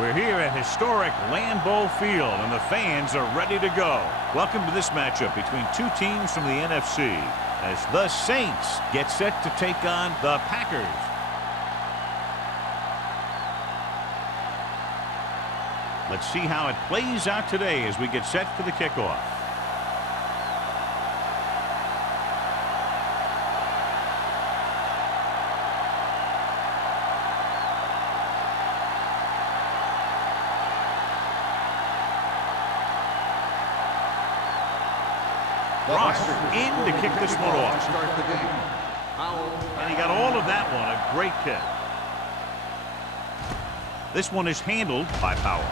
We're here at historic Lambeau Field, and the fans are ready to go. Welcome to this matchup between two teams from the NFC, as the Saints get set to take on the Packers. Let's see how it plays out today as we get set for the kickoff. Ross in to kick this one off. And he got all of that one. A great kick. This one is handled by Powell.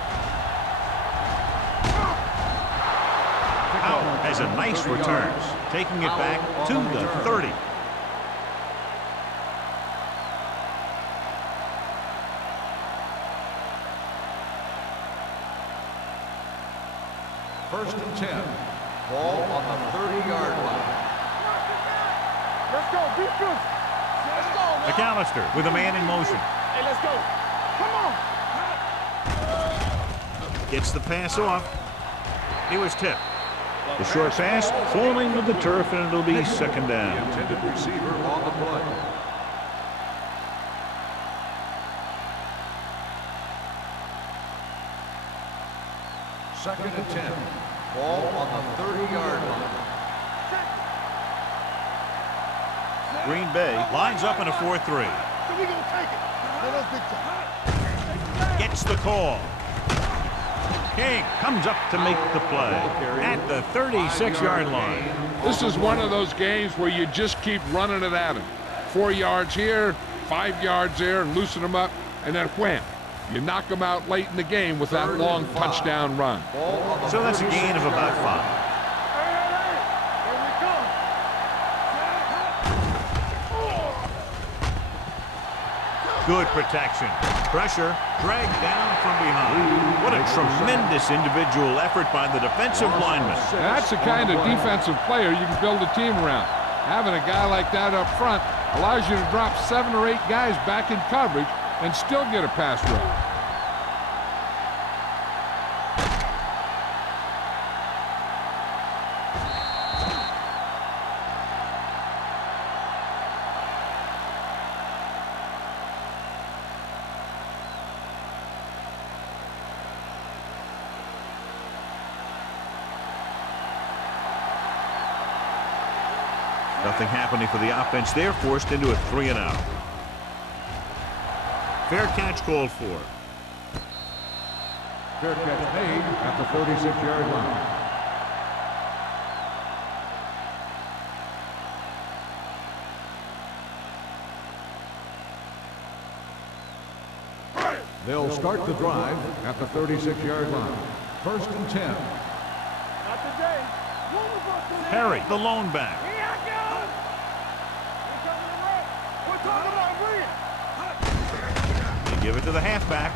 Powell has a nice return, taking it back to the 30. First and 10. Ball on the 30-yard line. Let's go, defense. Let's go, man. McAllister with a man in motion. Hey, let's go. Come on. Gets the pass off. He was tipped. The short pass falling to the turf, and it'll be second down. The intended receiver on the play. Second and 10. Ball on the 30-yard line. Green Bay lines up in a 4-3. So we gonna take it. Gets the call. King comes up to make the play at the 36-yard line. This is one of those games where you just keep running it at him. 4 yards here, 5 yards there, loosen them up, and then wham. You knock them out late in the game with that long touchdown run. So that's a gain of about 5. Good protection. Pressure dragged down from behind. What a tremendous individual effort by the defensive lineman. That's the kind of defensive player you can build a team around. Having a guy like that up front allows you to drop 7 or 8 guys back in coverage and still get a pass rush. Nothing happening for the offense. They're forced into a 3-and-out. Fair catch called for. Fair catch made at the 36-yard line. They'll start the drive at the 36-yard line. First and 10. Not today. Harry, the lone back. They give it to the halfback.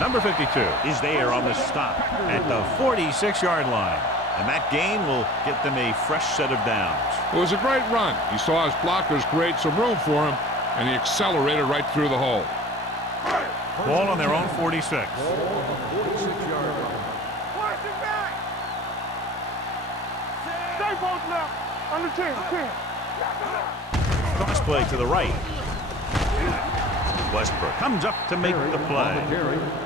Number 52 is there on the stop at the 46-yard line. And that gain will get them a fresh set of downs. It was a great run. He saw his blockers create some room for him, and he accelerated right through the hole. Ball on their own 46. Ball on the 46-yard line. Stay both left. On the 10. Cross play to the right. Westbrook comes up to make the play.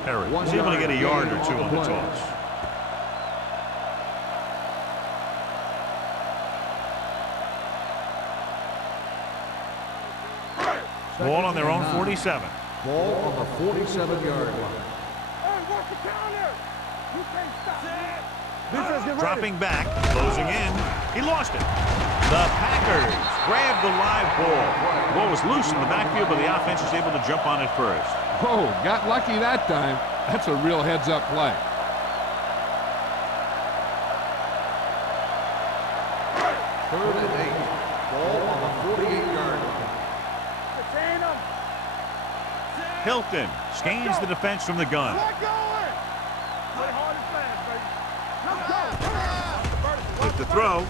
Harry was able to get a yard or two on the toss. Ball on their own 47. Ball on the 47-yard line. Hey, watch the counter. You can't stop. Defense, get ready. Dropping back, closing in. He lost it. The Packers grab the live ball. The ball was loose in the backfield, but the offense was able to jump on it first. Oh, got lucky that time. That's a real heads-up play. 3rd and 8. Ball on the 48-yard line. Detain him. Hilton scans the defense from the gun. Let go in. Play hard and fast, baby. Let's go. With the throw.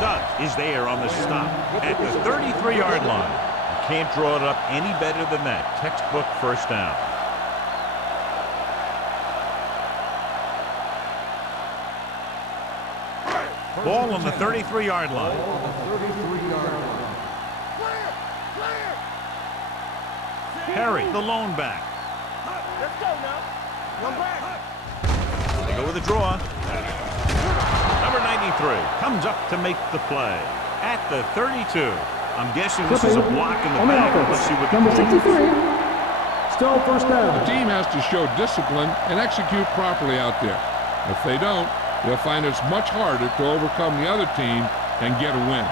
Doug is there on the stop at the 33-yard line. You can't draw it up any better than that. Textbook first down. Ball on the 33-yard line. Ball on the 33-yard line. Clear. Clear. Perry, the lone back. Let's go now. One back. They go with a draw. Number 93 comes up to make the play at the 32. I'm guessing this is a block in the back. Let's see what number 63. Still first down. The team has to show discipline and execute properly out there. If they don't, they'll find it's much harder to overcome the other team and get a win.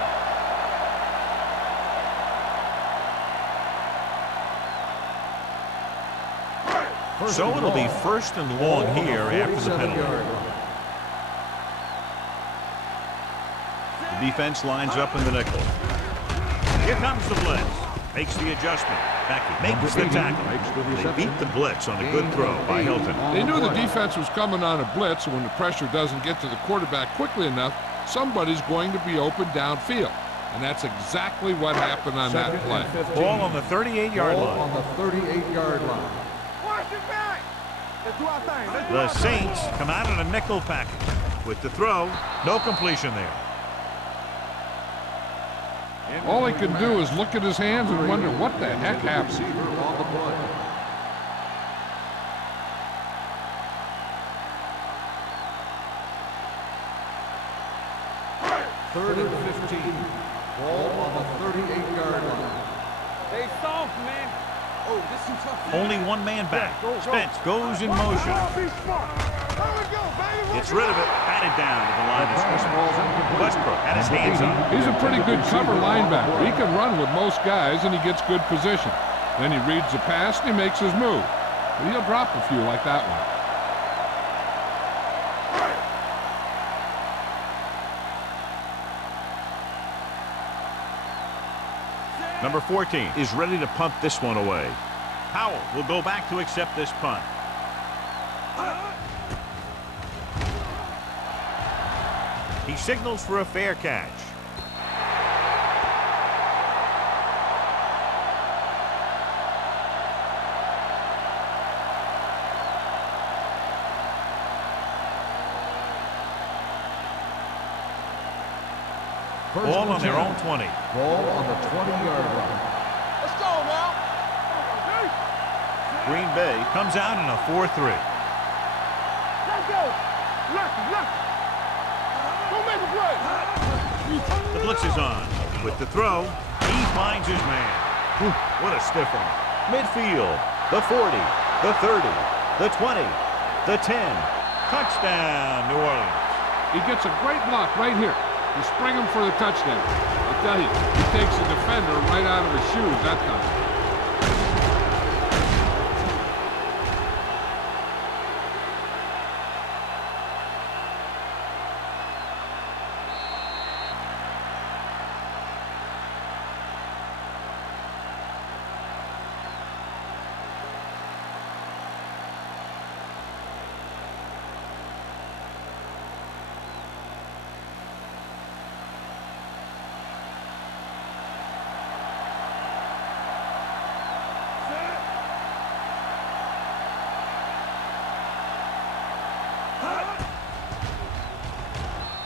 So it'll be first and long here after the penalty. The defense lines up in the nickel. Here comes the blitz. Makes the adjustment. Becky makes the tackle. They beat the blitz on a good throw by Hilton. They knew the defense was coming on a blitz, and when the pressure doesn't get to the quarterback quickly enough, somebody's going to be open downfield. And that's exactly what happened on that play. Ball on the 38-yard Ball line. on the 38-yard line. Watch your back. Let's do our thing. Let's do The our thing. Saints come out in a nickel package. With the throw, no completion there. All he can do is look at his hands and wonder what the heck happened. Receiver on the play. Third and 15. Ball on the 38-yard line. Stay soft, man. Oh, this is tough. Only one man back. Spence goes in motion. Be smart. There we go, baby. Gets rid of it. Batted down to the line of scrimmage. Westbrook had his hands up. He's a pretty good cover linebacker. He can run with most guys, and he gets good position. Then he reads the pass, and he makes his move. But he'll drop a few like that one. Number 14 is ready to punt this one away. Powell will go back to accept this punt. He signals for a fair catch. Ball on their own 20. Ball on the 20-yard line. Let's go now. Green Bay comes out in a 4-3. Let's go. Left. Go make a play. The blitz is on. With the throw, he finds his man. Whew, what a stiff one. Midfield, the 40, the 30, the 20, the 10. Touchdown, New Orleans. He gets a great block right here. You spring him for the touchdown. I tell you, he takes the defender right out of his shoes that time.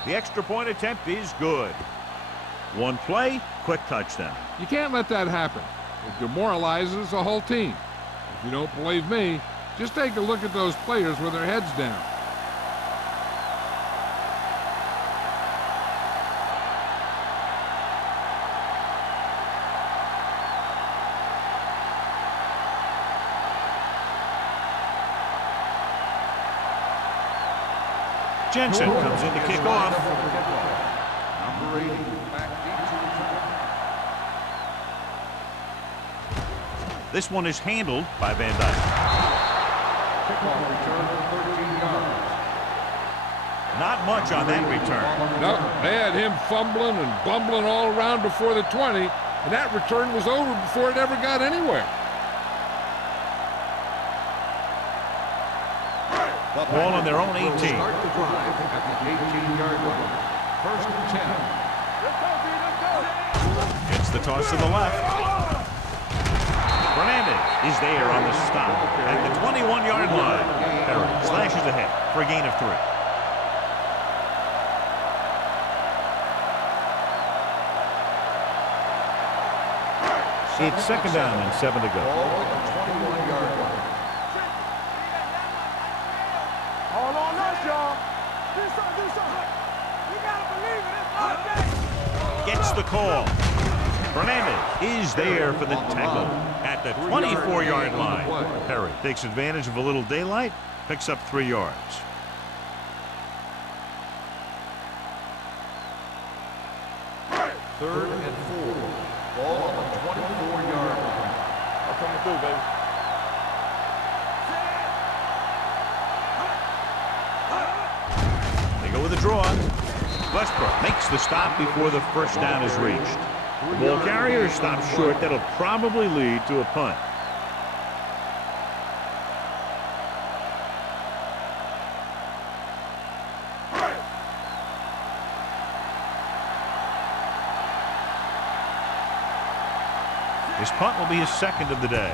The extra point attempt is good. One play, quick touchdown. You can't let that happen. It demoralizes the whole team. If you don't believe me, just take a look at those players with their heads down. Jensen comes in to kick off. Number 80, back deep to return. This one is handled by Van Dyke. Kickoff return for 13 yards. Not much on that return. No, they had him fumbling and bumbling all around before the 20, and that return was over before it ever got anywhere. Ball on their own 18. Start the drive at the 18-yard line. First and 10. It's the toss to the left. Fernandez is there on the stop at the 21-yard line. Perry slashes ahead for a gain of 3. It's second down and 7 to go. Ball at the 21-yard line. All on us, y'all. Do something. You gotta believe it. It's our day. Gets the call. Fernandez is there for the tackle at the 24-yard line. Perry takes advantage of a little daylight, picks up 3 yards. Third and 4. Ball on the 24-yard line. That's what I'm gonna do, baby. They go with a draw. Westbrook makes the stop before the first down is reached. The ball carrier stops short. That'll probably lead to a punt. His punt will be his second of the day.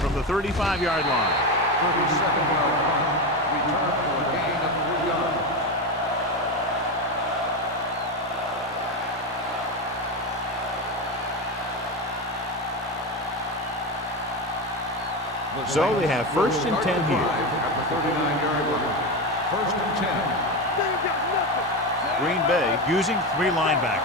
From the 35-yard line. 37-yard line. Return for a gain of 3 yards. So they have first and 10 Start the here. drive at the 39-yard line. First and 10. Green Bay using 3 linebackers.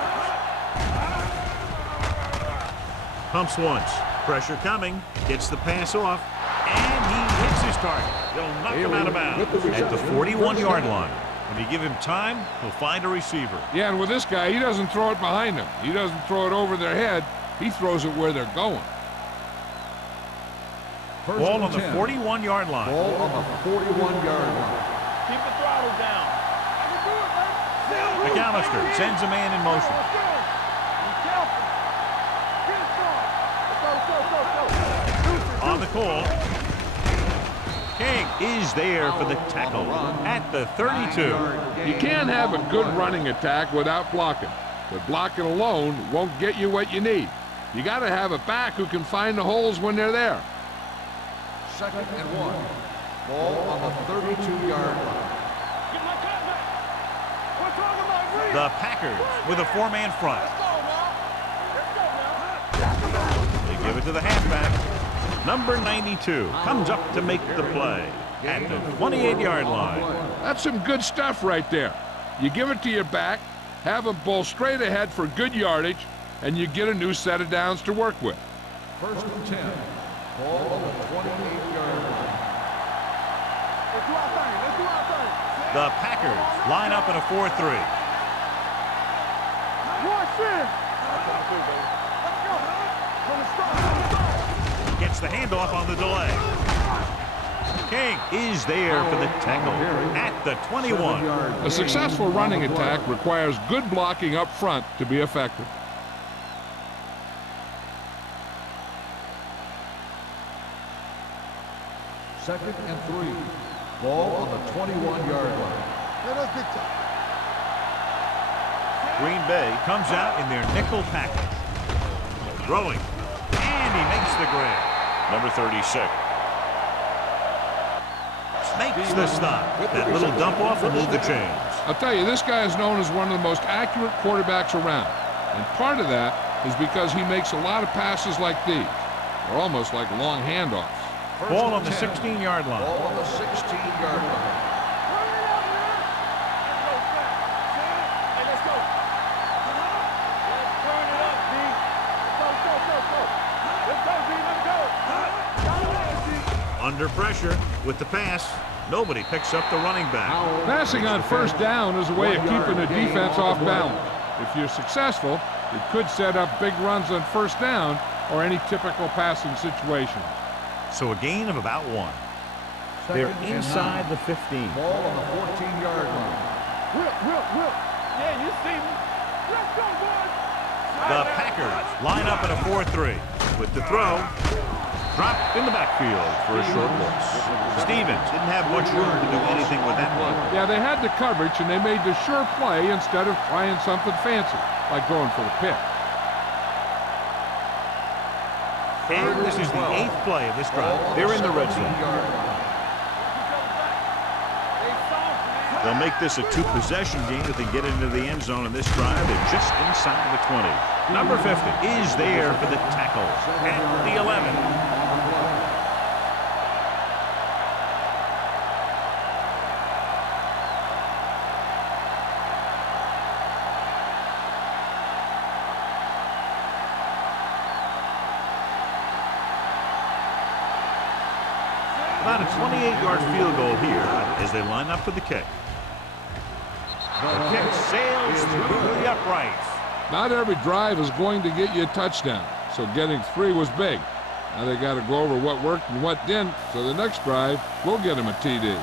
Pumps once. Pressure coming. Gets the pass off. And he hits his target. They'll knock him out of bounds at the 41-yard line. When you give him time, he'll find a receiver. Yeah, and with this guy, he doesn't throw it behind them. He doesn't throw it over their head. He throws it where they're going. First Ball and on the 10. 41-yard line. Ball on the 41-yard line. Keep the throttle down. McAllister sends a man in motion. On the call. King is there for the tackle at the 32. You can't have a good running attack without blocking. But blocking alone won't get you what you need. You got to have a back who can find the holes when they're there. Second and 1. Ball on the 32-yard line. The Packers with a 4-man front. They give it to the halfback. Number 92 comes up to make the play at the 28-yard line. That's some good stuff right there. You give it to your back, have him bowl straight ahead for good yardage, and you get a new set of downs to work with. First and 10. Ball on the 28-yard line. The Packers line up in a 4-3. Gets the handoff on the delay. King is there for the tackle at the 21. A successful running attack requires good blocking up front to be effective. Second and 3. Ball on the 21-yard line. Green Bay comes out in their nickel package. Throwing. And he makes the grab. Number 36. Makes the stop. That little dump off will move the chains. I'll tell you, this guy is known as one of the most accurate quarterbacks around. And part of that is because he makes a lot of passes like these. They're almost like long handoffs. Ball on the 16-yard line. Ball on the 16-yard line. Under pressure with the pass. Nobody picks up the running back. Passing on first down is a way of keeping the defense off balance. If you're successful, it could set up big runs on first down or any typical passing situation. So a gain of about 1. They're inside the 15. Ball on the 14-yard line. Whip. Yeah, you see me. Let's go, boys. The Packers line up in a 4-3. With the throw, dropped in the backfield for a short loss. Stevens didn't have much room to do anything with that one. Yeah, they had the coverage, and they made the sure play instead of trying something fancy, like going for the pick. And this is the 8th play of this drive. They're in the red zone. They'll make this a 2-possession game if they get into the end zone in this drive. They're just inside the 20. Number 50 is there for the tackle at the 11. About a 28-yard field goal here as they line up for the kick. The kick sails through the uprights. Not every drive is going to get you a touchdown, so getting 3 was big. Now they got to go over what worked and what didn't, so the next drive will get them a TD.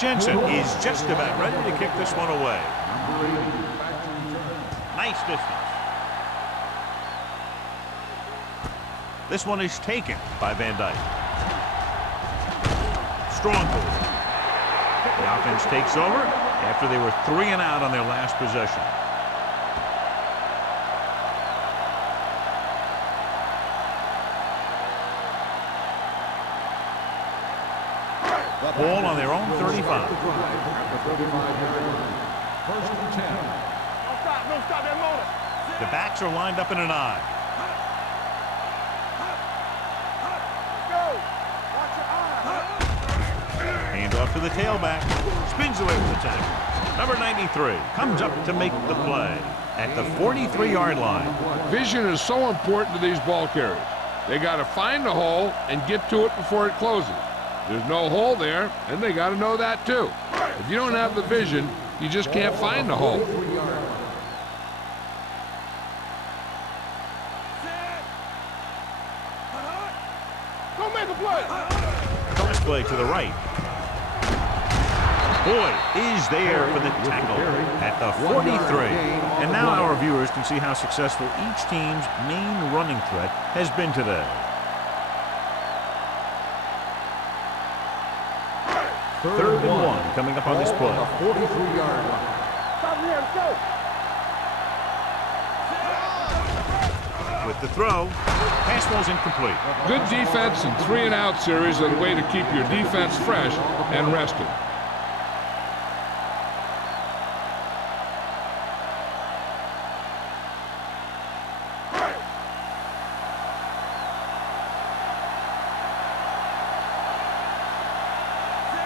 Jensen is just about ready to kick this one away. Nice distance. This one is taken by Van Dyke. Strong hold. The offense takes over after they were 3 and out on their last possession. Ball on their own 35. First and 10. Don't stop that motor. The backs are lined up in an I. Go. Watch your eye. Hand off to the tailback. Spins away with the tackle. Number 93 comes up to make the play at the 43-yard line. Vision is so important to these ball carriers. They got to find the hole and get to it before it closes. There's no hole there, and they got to know that too. If you don't have the vision, you just can't find the hole. Go make a play. Cross play to the right. Boyd is there for the tackle at the 43. And now our viewers can see how successful each team's main running threat has been today. Third and 1 coming up on this play. 43-yard line. Stop here, go. With the throw, pass ball's incomplete. Good defense and 3 and out series are the way to keep your defense fresh and rested.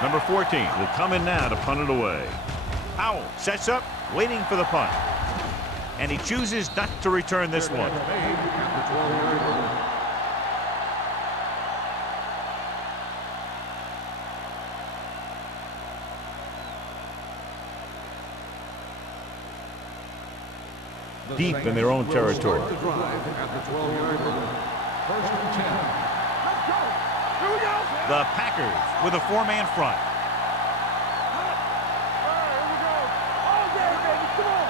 Number 14 will come in now to punt it away. Howell sets up, waiting for the punt. And he chooses not to return this one. Deep in their own territory. At the 12-yard line. First and 10. Let's go. Here we go. The Packers with a 4-man front. All right, here we go. All day, baby. Come on.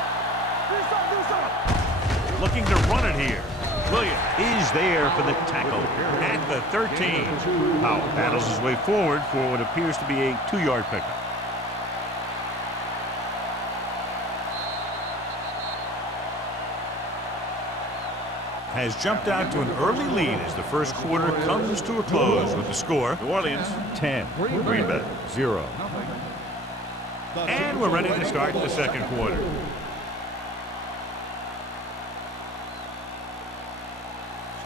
Do something. Looking to run it here. Williams is there for the tackle at the 13. Howell battles his way forward for what appears to be a 2-yard pickup. Has jumped out to an early lead as the first quarter comes to a close with the score. New Orleans 10, Green Bay 0. And we're ready to start the second quarter.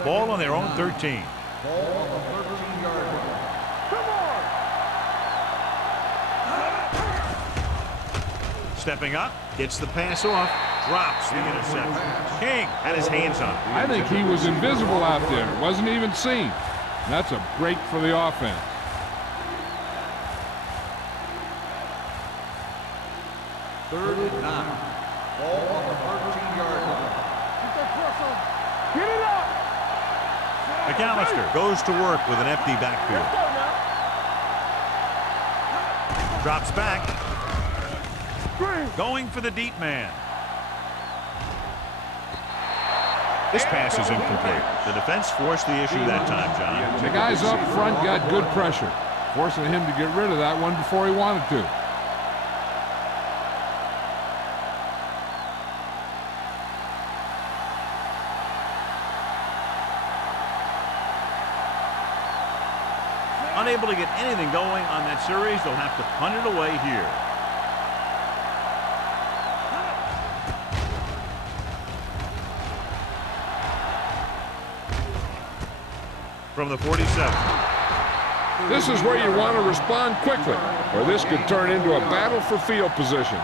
Ball on their own 13. Ball on the 13-yard line. Come on. Stepping up, gets the pass off, drops the interception. King had his hands on it. I think he was invisible out there. Wasn't even seen. That's a break for the offense. 3rd and 9. Ball on the 13-yard line. Get that press on. Get it up. McAllister goes to work with an empty backfield. Let's go now. Drops back. Green. Going for the deep man. This pass is incomplete. The defense forced the issue that time, John. The guys up front got good pressure, forcing him to get rid of that one before he wanted to. Unable to get anything going on that series, they'll have to punt it away here. From the 47. This is where you want to respond quickly, or this could turn into a battle for field position.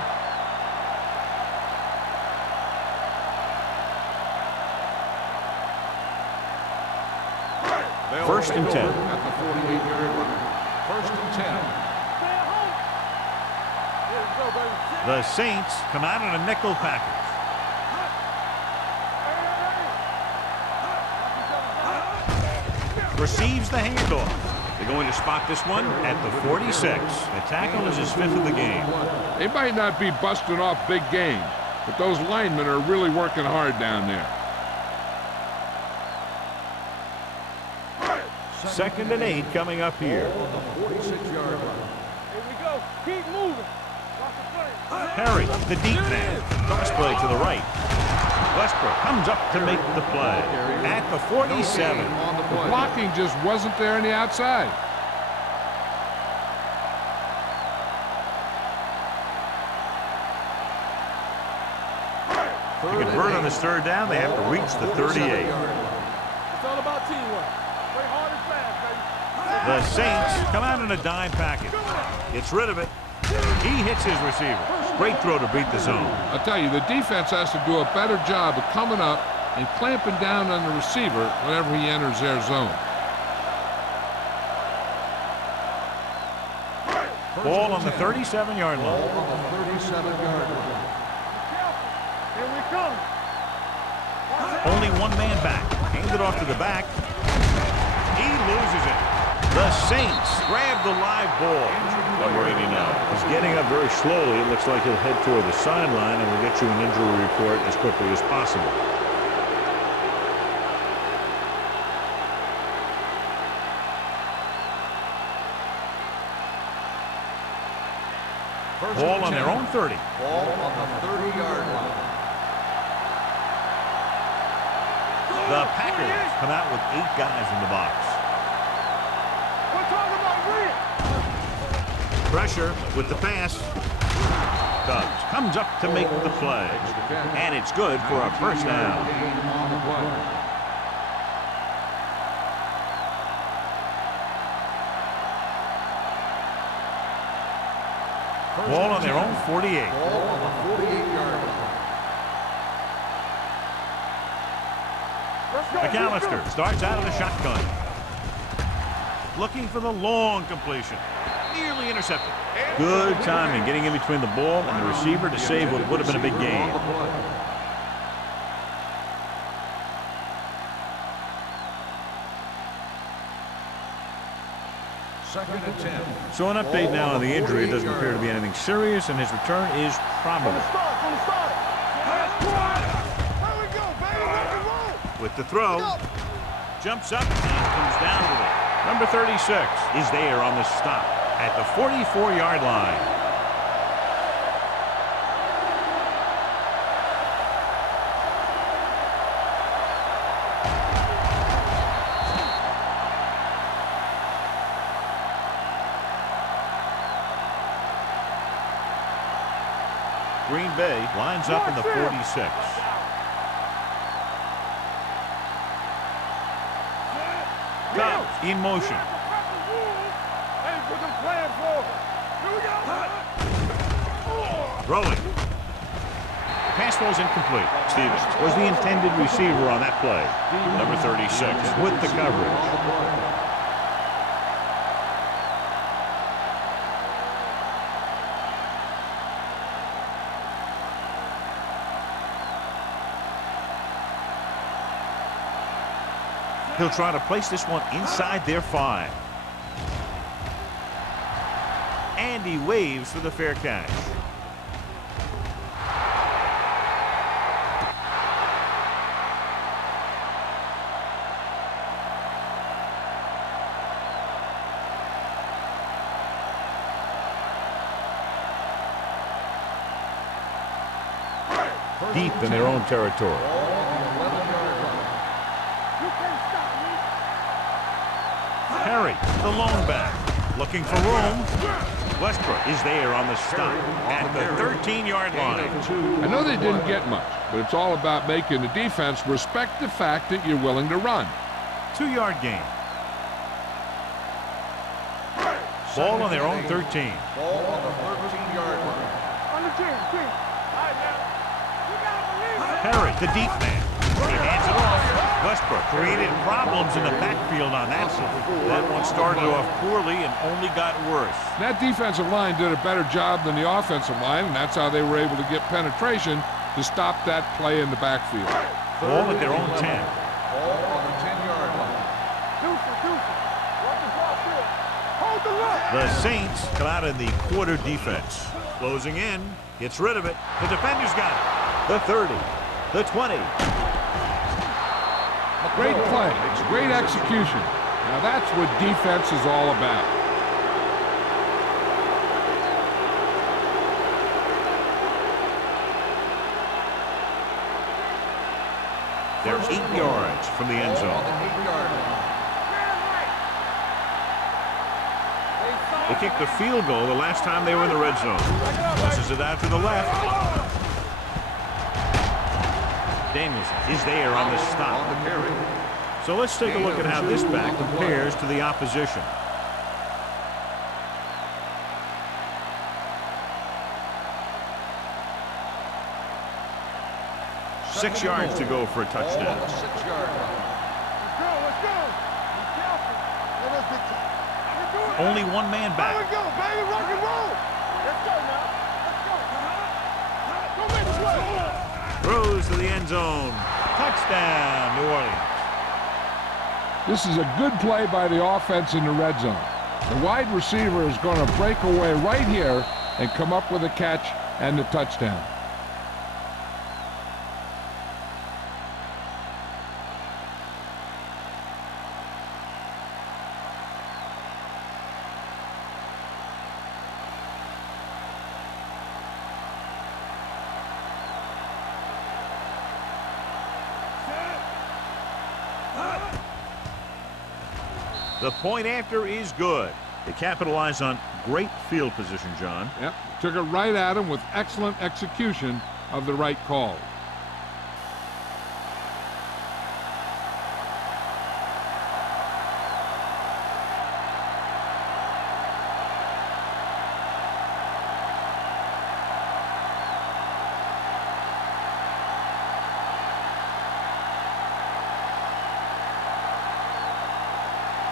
First and 10. At the 48-yard line. First and 10. Stay at home. Here we go, baby. The Saints come out in a nickel package. Receives the handoff. They're going to spot this one at the 46. The tackle is his 5th of the game. They might not be busting off big games, but those linemen are really working hard down there. 2nd and 8 coming up here. On the 46-yard line. Here we go. Keep moving. Watch the play. Perry, the deep man. Cross play to the right. Westbrook comes up to make the play at the 47. On the The play. blocking just wasn't there on the outside. To convert on this 3rd down, they have to reach the 38. It's all about teamwork. Play hard and fast, baby. The Saints come out in a dime package. Gets rid of it. He hits his receiver. Great throw to beat the zone. I'll tell you, the defense has to do a better job of coming up and clamping down on the receiver whenever he enters their zone. Ball on the 37-yard Ball line. on the 37-yard line. Here we come. Only one man back. Hands it off to the back. He loses it. The Saints grab the live ball. What we're getting now. He's getting up very slowly. It looks like he'll head toward the sideline, and we'll get you an injury report as quickly as possible. Ball on their own 30. Ball on the 30-yard line. The Packers come out with 8 guys in the box. We're talking about real. Pressure with the pass. Dobbs comes up to make the play. And it's good for a first down. Gain on the play. Ball on their own 48. Ball on the 48-yard line. Let's go. McAllister starts out of the shotgun. Looking for the long completion. Nearly intercepted. Good timing getting in between the ball and the receiver to save what would have been a big gain. On the play. Second and 10. So an update now on the injury. It doesn't appear to be anything serious, and his return is probable. From the start. Here we go, baby. Rock and roll. With the throw, jumps up and comes down with it. Number 36 is there on the stop at the 44-yard line. Green Bay lines up in the 46. Dobbs in motion. Hey, put them plans forward. Here we go. Throwing. Pass was incomplete. Stevens was the intended receiver on that play. Number 36 with the coverage. He'll try to place this one inside their 5. And he waves for the fair catch. Deep in their own territory. Harry, the lone back, looking for room. Westbrook is there on the stop at the 13-yard line. I know they didn't get much, but it's all about making the defense respect the fact that you're willing to run. 2-yard gain. Ball on their own 13. Ball on the 13-yard line. On the 10. All right, now. You gotta believe it. Harry, the deep man. He hands it off. Westbrook created problems in the backfield on that side. That one started off poorly and only got worse. That defensive line did a better job than the offensive line, and that's how they were able to get penetration to stop that play in the backfield. Ball at their own 10. Ball on the 10-yard line. Deuce. Watch the ball field. Hold the look. The Saints come out in the quarter defense. Closing in, gets rid of it. The defender's got it. The 30, the 20. Great play. It's great execution. Now that's what defense is all about. They're 8 yards from the end zone. They kicked the field goal the last time they were in the red zone. Pushes it out to the left. Danielson is there on the stop. So let's take a look at how this back compares to the opposition. Six yards to go for a touchdown. Let's go. Be careful. Let's do it. Only one man There back. we go, baby. Rock and roll. Let's go now. Let's go. Go make the play. Throws to the end zone. Touchdown, New Orleans. This is a good play by the offense in the red zone. The wide receiver is going to break away right here and come up with a catch and the touchdown. The point after is good. They capitalize on great field position, John. Yep, took it right at him with excellent execution of the right call.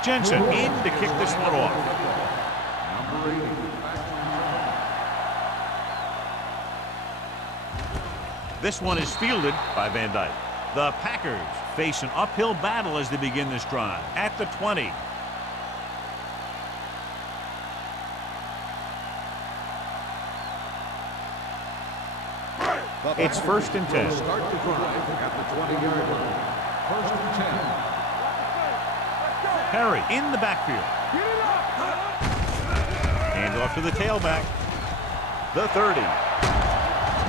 Jensen in to kick this one off. This one is fielded by Van Dyke. The Packers face an uphill battle as they begin this drive at the 20. It's 1st and 10. Start the drive at the 20-yard line. 1st and 10. Harry in the backfield. Hand off to the tailback. The 30.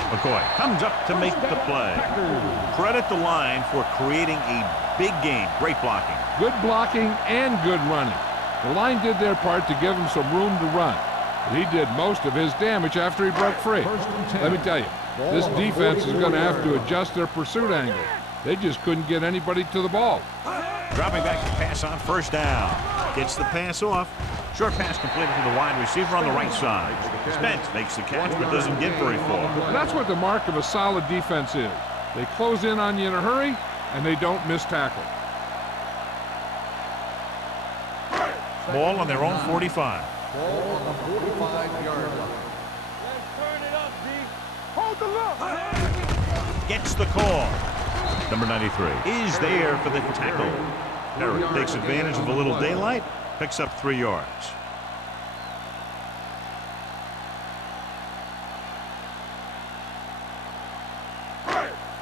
McCoy comes up to make the play. Credit the line for creating a big game. Great blocking. Good blocking and good running. The line did their part to give him some room to run. But he did most of his damage after he broke free. Let me tell you, this defense is going to have to adjust their pursuit angle. They just couldn't get anybody to the ball. Dropping back to pass on 1st down. Gets the pass off. Short pass completed to the wide receiver on the right side. Spence makes the catch but doesn't get very far. And that's what the mark of a solid defense is. They close in on you in a hurry, and they don't miss tackle. Ball on their own 45. Ball on the 45-yard line. Let's turn it up, D. Hold the look. Gets the call. Number 93 is there for the tackle. Perry takes advantage of a little daylight, picks up 3 yards.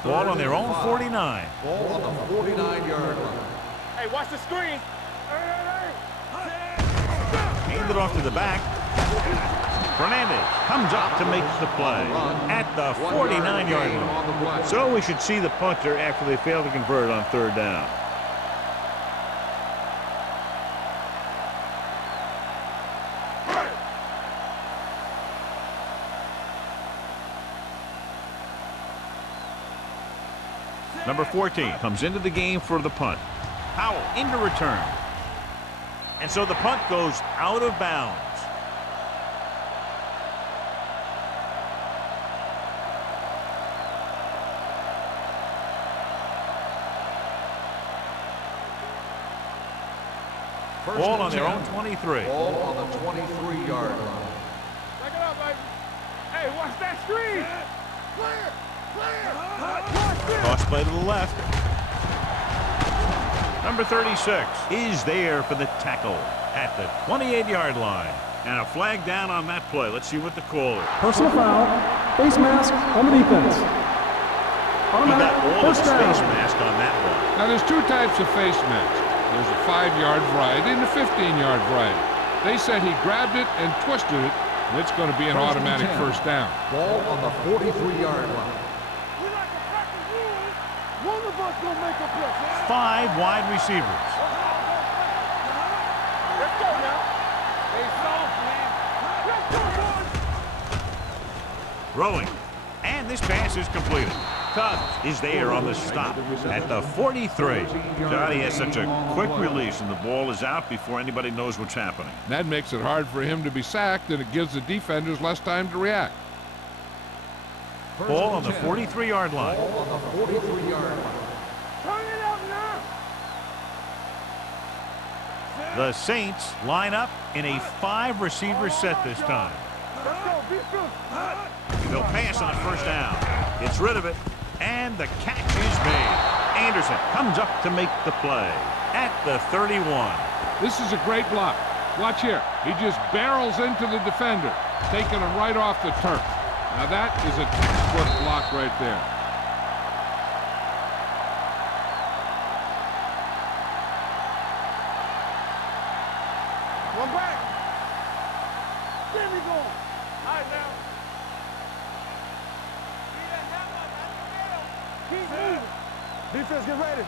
Ball on their own 49. Ball on the 49-yard line. Hey, watch the screen. Handed off to the back. Fernandez comes up to make the play at the 49-yard line. So we should see the punter after they fail to convert on 3rd down. Number 14 comes into the game for the punt. Powell into return. And so the punt goes out of bounds. Ball on their own 23. Ball on the 23-yard line. Check it out, baby. Hey, watch that screen. Clear. Toss play to the left. Number 36 is there for the tackle at the 28-yard line. And a flag down on that play. Let's see what the call is. Personal foul. Face mask on the defense. He got all of his face mask on that one. Now, there's 2 types of face masks. There's a 5-yard variety and a 15-yard variety. They said he grabbed it and twisted it, and it's going to be an automatic 1st down. Ball on the 43-yard line. We like to practice rules. One of us gonna make a play. 5 wide receivers. Let's go now. Hey, soft, man. Let's go, boys. Throwing. And this pass is completed. Tubbs is there on the stop at the 43. Johnny has such a quick release, and the ball is out before anybody knows what's happening. That makes it hard for him to be sacked, and it gives the defenders less time to react. Ball on the 43-yard line. Ball on the 43-yard line. Turn it up now. The Saints line up in a 5-receiver set this time. Let's go, be good. They'll pass on a 1st down. Gets rid of it, and the catch is made. Anderson comes up to make the play at the 31. This is a great block. Watch here. He just barrels into the defender, taking him right off the turf. Now that is a textbook block right there. One back. There we go. All right, now. Keep moving. Defense, get ready.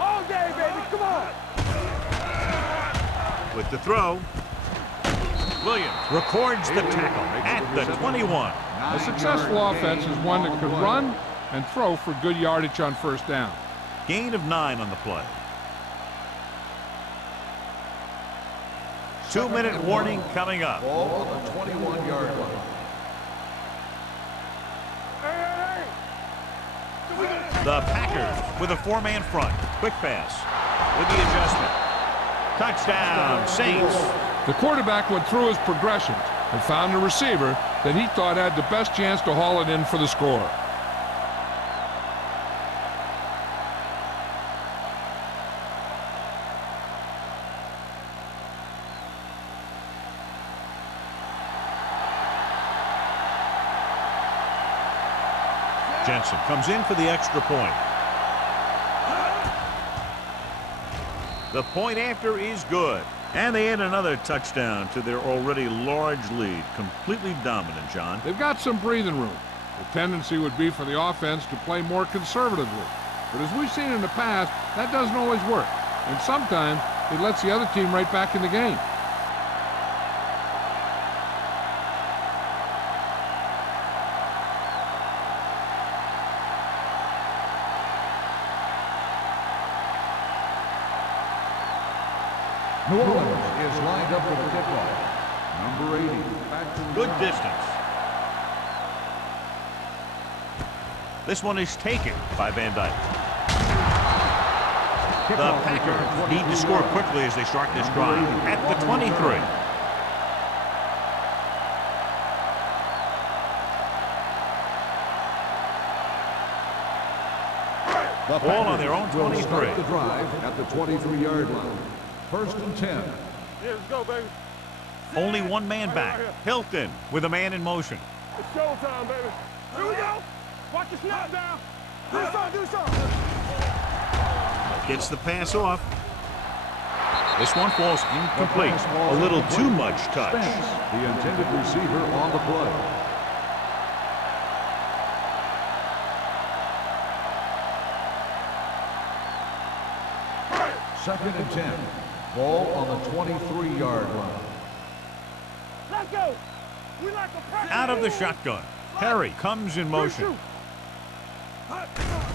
All day, baby. Come on. With the throw, Williams records the tackle at the 21. A successful offense is one that could run and throw for good yardage on 1st down. Gain of 9 on the play. 2-minute warning coming up. Ball on the 21-yard line. The Packers with a 4-man front. Quick pass with the adjustment. Touchdown, Saints. The quarterback went through his progressions and found a receiver that he thought had the best chance to haul it in for the score. Jensen comes in for the extra point. The point after is good. And they add another touchdown to their already large lead. Completely dominant, John. They've got some breathing room. The tendency would be for the offense to play more conservatively. But as we've seen in the past, that doesn't always work. And sometimes it lets the other team right back in the game. New Orleans is lined up for the kickoff. Number 80. Back to Good distance. This one is taken by Van Dyke. The Packers need to score quickly as they start this drive at the 23. The Ball on Packers their own will 23. start the drive at the 23-yard line. First and 10. Yeah, let's go, baby. Only one man back. Hilton with a man in motion. It's showtime, baby. Here we go. Watch your snap down. Do something, do something. Gets the pass off. This one falls The incomplete. pass falls A little too incomplete. much touch. Spence, the intended receiver on the play. Second and 10. Ball on the 23-yard line. Let's go. We like to practice. Out of the shotgun. Perry comes in motion.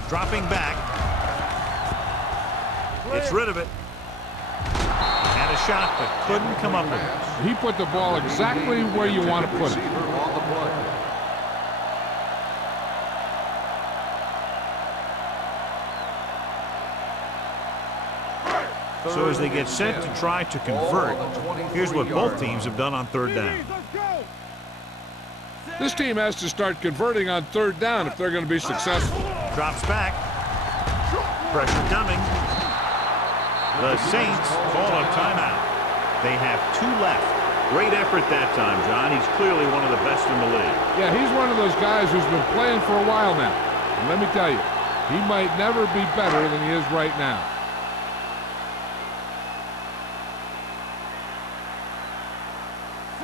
Dropping back. Gets rid of it. Had a shot, but couldn't come up with it. He put the ball exactly where you want to put it. Receiver on the play. So as they get set to try to convert, here's what both teams have done on third down. Let's go. This team has to start converting on third down if they're going to be successful. Drops back. Pressure coming. The Saints call a timeout. They have 2 left. Great effort that time, John. He's clearly one of the best in the league. Yeah, he's one of those guys who's been playing for a while now. And let me tell you, he might never be better than he is right now.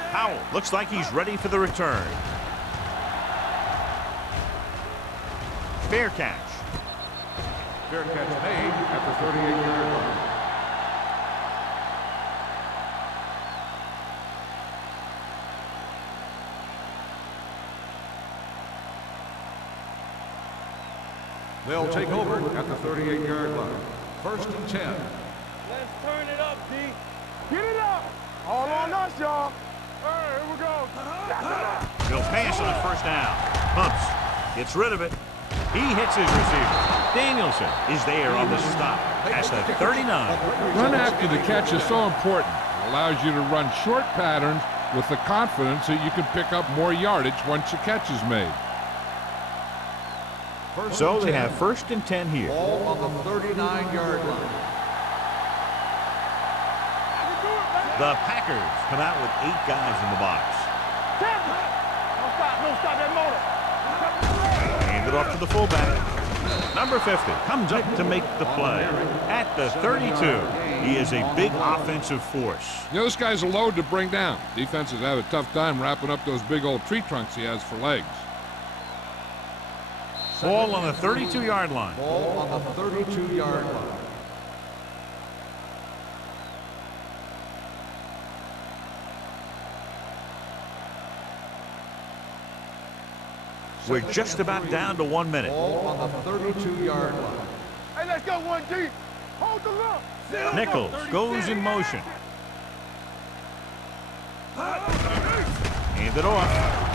Powell looks like he's ready for the return. Fair catch. Fair catch made at the 38-yard line. They'll take over at the 38-yard line. First and 10. Let's turn it up, D. Get it up. All on us, y'all. All right, here we go. He'll pass on first down. Pumps. Gets rid of it. He hits his receiver. Danielson is there on the stop at the 39. Run after the catch is so important. It allows you to run short patterns with the confidence that you can pick up more yardage once the catch is made. So they have first and 10 here. Ball on the 39-yard line. The Packers come out with 8 guys in the box. Don't stop that motor. Hand it off to the fullback. Number 50 comes up to make the play. At the 32, he is a big offensive force. You know, this guy's a load to bring down. Defenses have a tough time wrapping up those big old tree trunks he has for legs. Ball on the 32-yard line. Ball on the 32-yard line. We're just about down to 1 minute. Ball on the 32-yard line. Hey, let's go, 1D. Hold the look. Nichols goes in motion. Hand it off.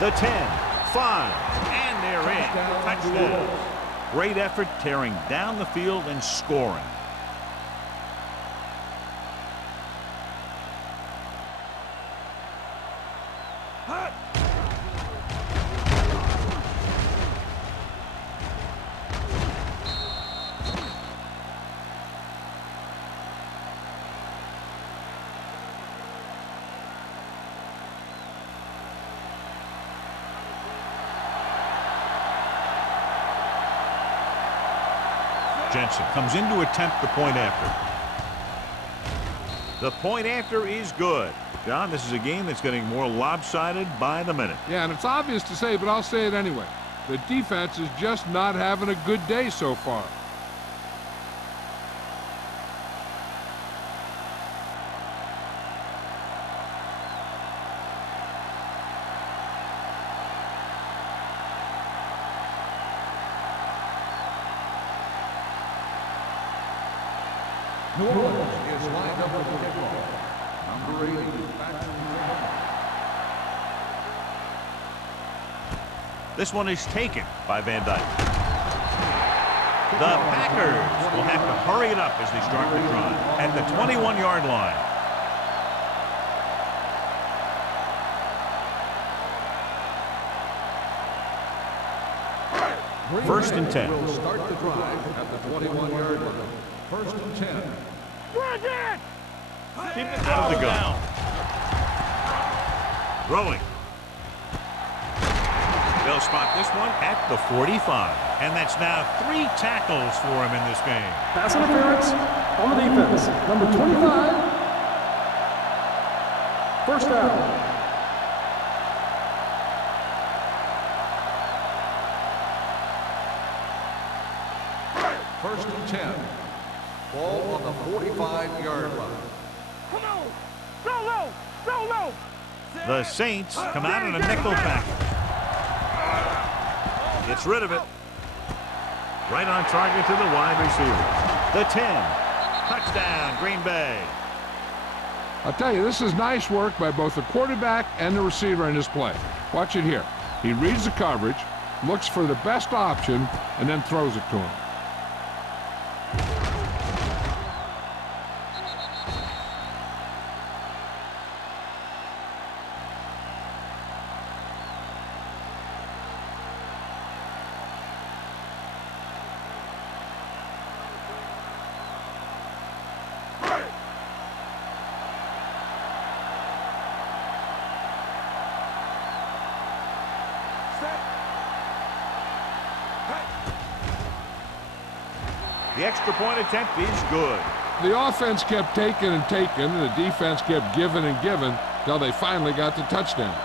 The 10, 5, and they're in. Touchdown. Great effort tearing down the field and scoring. Jensen comes in to attempt the point after. The point after is good. John, this is a game that's getting more lopsided by the minute. Yeah, and it's obvious to say, but I'll say it anyway. The defense is just not having a good day so far. New Orleans is lined up with the kickoff. Number 80, Patrick. This one is taken by Van Dyke. The Packers will have to hurry it up as they start the drive at the 21-yard line. First and 10. Will start the drive at the 21-yard line. First and 10. Out of the gun. Throwing. They'll spot this one at the 45. And that's now 3 tackles for him in this game. Pass interference on the defense. Number 25. First down. First and 10. Ball on the 45-yard line. Come on. Go low. Go low. The Saints come out in a nickel package. Gets rid of it. Right on target to the wide receiver. The 10. Touchdown, Green Bay. I'll tell you, this is nice work by both the quarterback and the receiver in this play. Watch it here. He reads the coverage, looks for the best option, and then throws it to him. The extra point attempt is good. The offense kept taking and taking, and the defense kept giving and giving until they finally got the touchdown.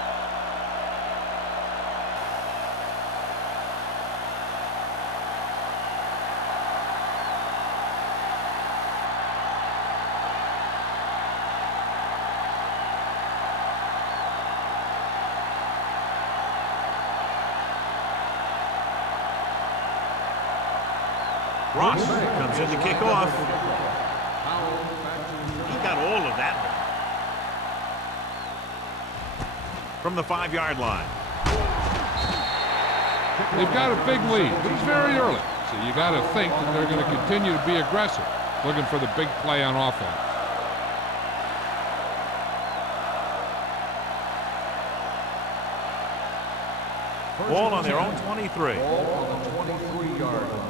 Ross comes in to kick off. He got all of that one. From the 5-yard line. They've got a big lead, but it's very early. So you got to think that they're going to continue to be aggressive, looking for the big play on offense. Ball on their own 23. Ball on the 23-yard line.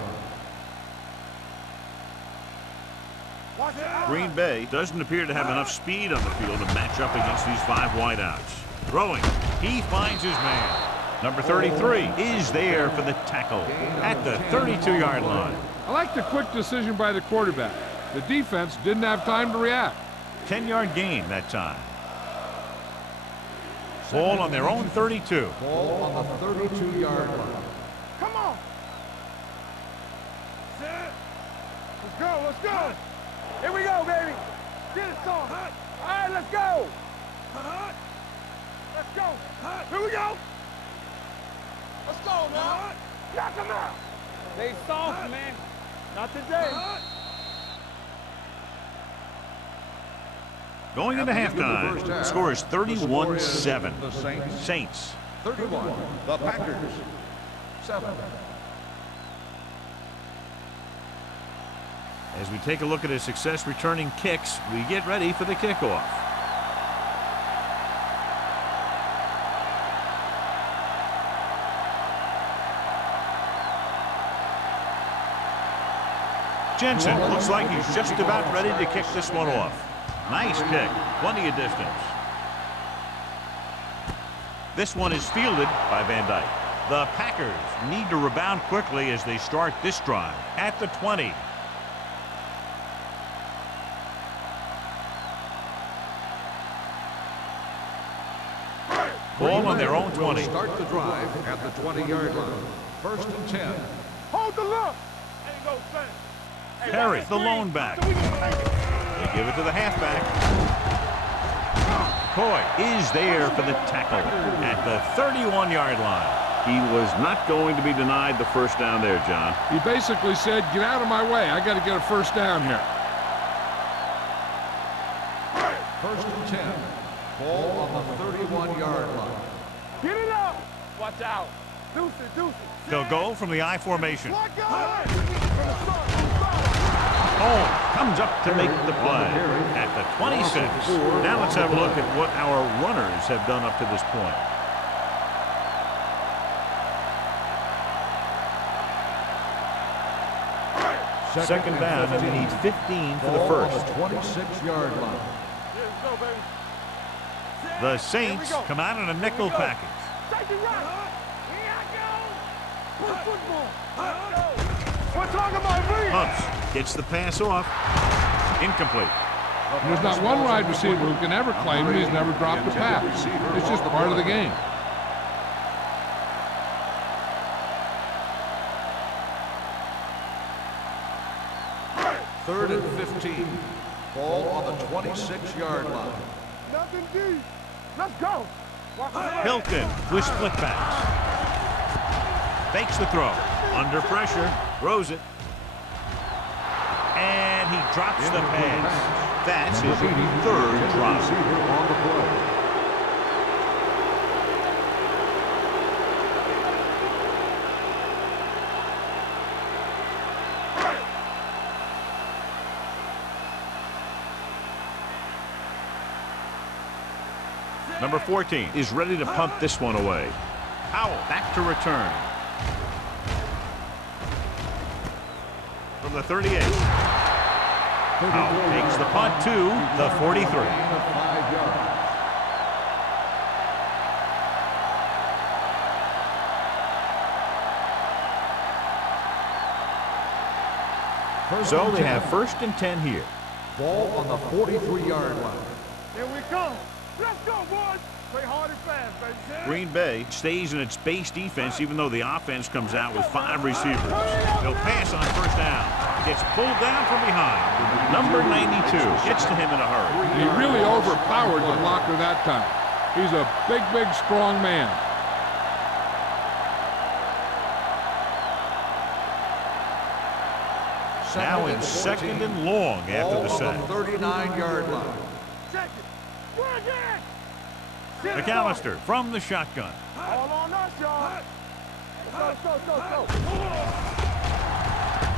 Green Bay doesn't appear to have enough speed on the field to match up against these 5 wideouts. Throwing. He finds his man. Number 33 is there for the tackle at the 32-yard line. I like the quick decision by the quarterback. The defense didn't have time to react. 10-yard gain that time. Ball on their own 32. Ball on the 32-yard line. Come on. Let's go. Let's go. Here we go, baby. Get it on. All right, let's go. Let's go. Here we go. Let's go now. Knock him out. They soft, man. Not today. Going into halftime, the score is 31-7. The Saints. 31. The Packers. 7. As we take a look at his success returning kicks, we get ready for the kickoff. Jensen looks like he's just about ready to kick this one off. Nice kick, plenty of distance. This one is fielded by Van Dyke. The Packers need to rebound quickly as they start this drive at the 20. Ball on their own 20. Start the drive at the 20-yard line. First and 10. Hold the look. There you go, son. Perry, the lone back. They give it to the halfback. Coy is there for the tackle at the 31-yard line. He was not going to be denied the first down there, John. He basically said, get out of my way. I got to get a first down here. First and 10. Ball on the 31-yard line. Get it up. Watch out. Deuce it, deuce it. They'll go from the I formation. Let go. Home comes up to make the play at the 26. Now let's have a look at what our runners have done up to this point. Second down, and they need 15 for the first. 26-yard line. The Saints come out in a nickel package. Humps gets the pass off. Incomplete. There's not one wide receiver who can ever claim he's never dropped a pass. It's just part of the game. Third and 15. Ball on the 26-yard line. Nothing deep. Let's go. Hilton with split pass. Fakes the throw. Under pressure. Throws it. And he drops the pass. That's his third drop. On the play. Number 14 is ready to punt this one away. Howell back to return. From the 38. Howell takes the punt to the 43. 5 yards. So they have first and 10 here. Ball on the 43-yard line. Here we come. Let's go, boys. Play hard and fast, baby. Green Bay stays in its base defense even though the offense comes out with 5 receivers. They'll pass on first down. Gets pulled down from behind. Number 92 gets to him in a hurry. He really overpowered the blocker that time. He's a big, big, strong man. Now in second and long after the sack. 39-yard line. McAllister from the shotgun. All on us, y'all. Go.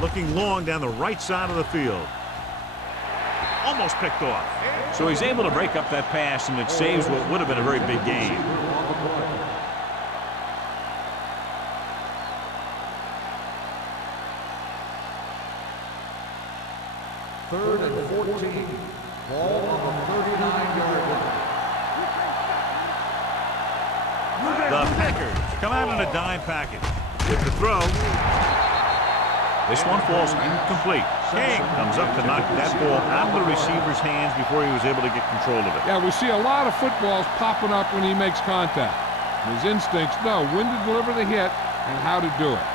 Looking long down the right side of the field. Almost picked off. So he's able to break up that pass, and it saves what would have been a very big game. Third and 14. Ball on the 39-yard line. The Packers come out in a dime package. With the throw. This one falls incomplete. King comes up to knock that ball out of the receiver's hands before he was able to get control of it. Yeah, we see a lot of footballs popping up when he makes contact. His instincts know when to deliver the hit and how to do it.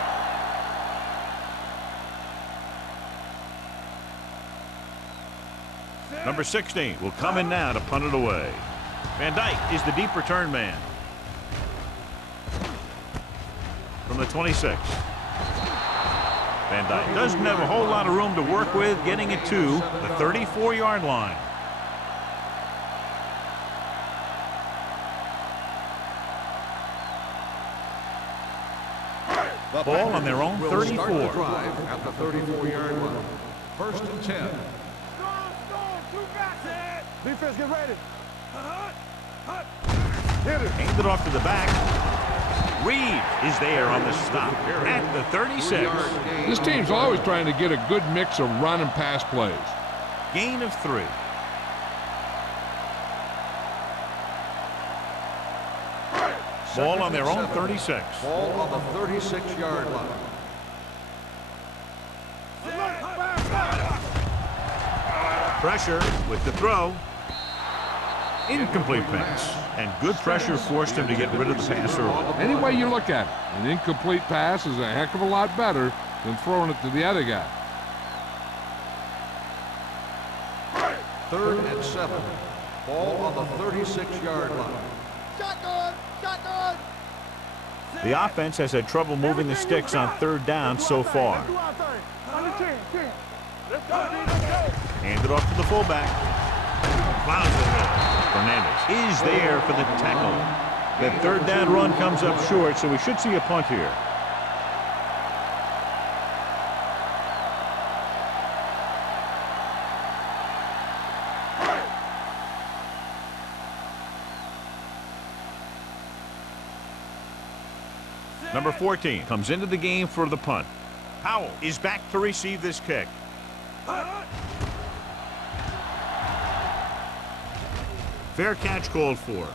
Number 16 will come in now to punt it away. Van Dyke is the deep return man. From the 26. Van Dyke doesn't have a whole lot of room to work with, getting it to the 34-yard line. Ball on their own 34. At the 34-yard line. First and 10. Defense, get ready. Hand it off to the back. Reed is there on the stop at the 36. This team's always trying to get a good mix of run and pass plays. Gain of 3. Ball on their own 36. Ball on the 36-yard line. Pressure with the throw. Incomplete pass. And good pressure forced him to get rid of the pass early. Any way you look at it, an incomplete pass is a heck of a lot better than throwing it to the other guy. Third and 7. Ball on the 36-yard line. Shotgun. The offense has had trouble moving the sticks on third down so far. Hand it off to the fullback. Plows it. Fernandez is there for the tackle. That third down run comes up short, so we should see a punt here. Number 14 comes into the game for the punt. Powell is back to receive this kick. Fair catch called for.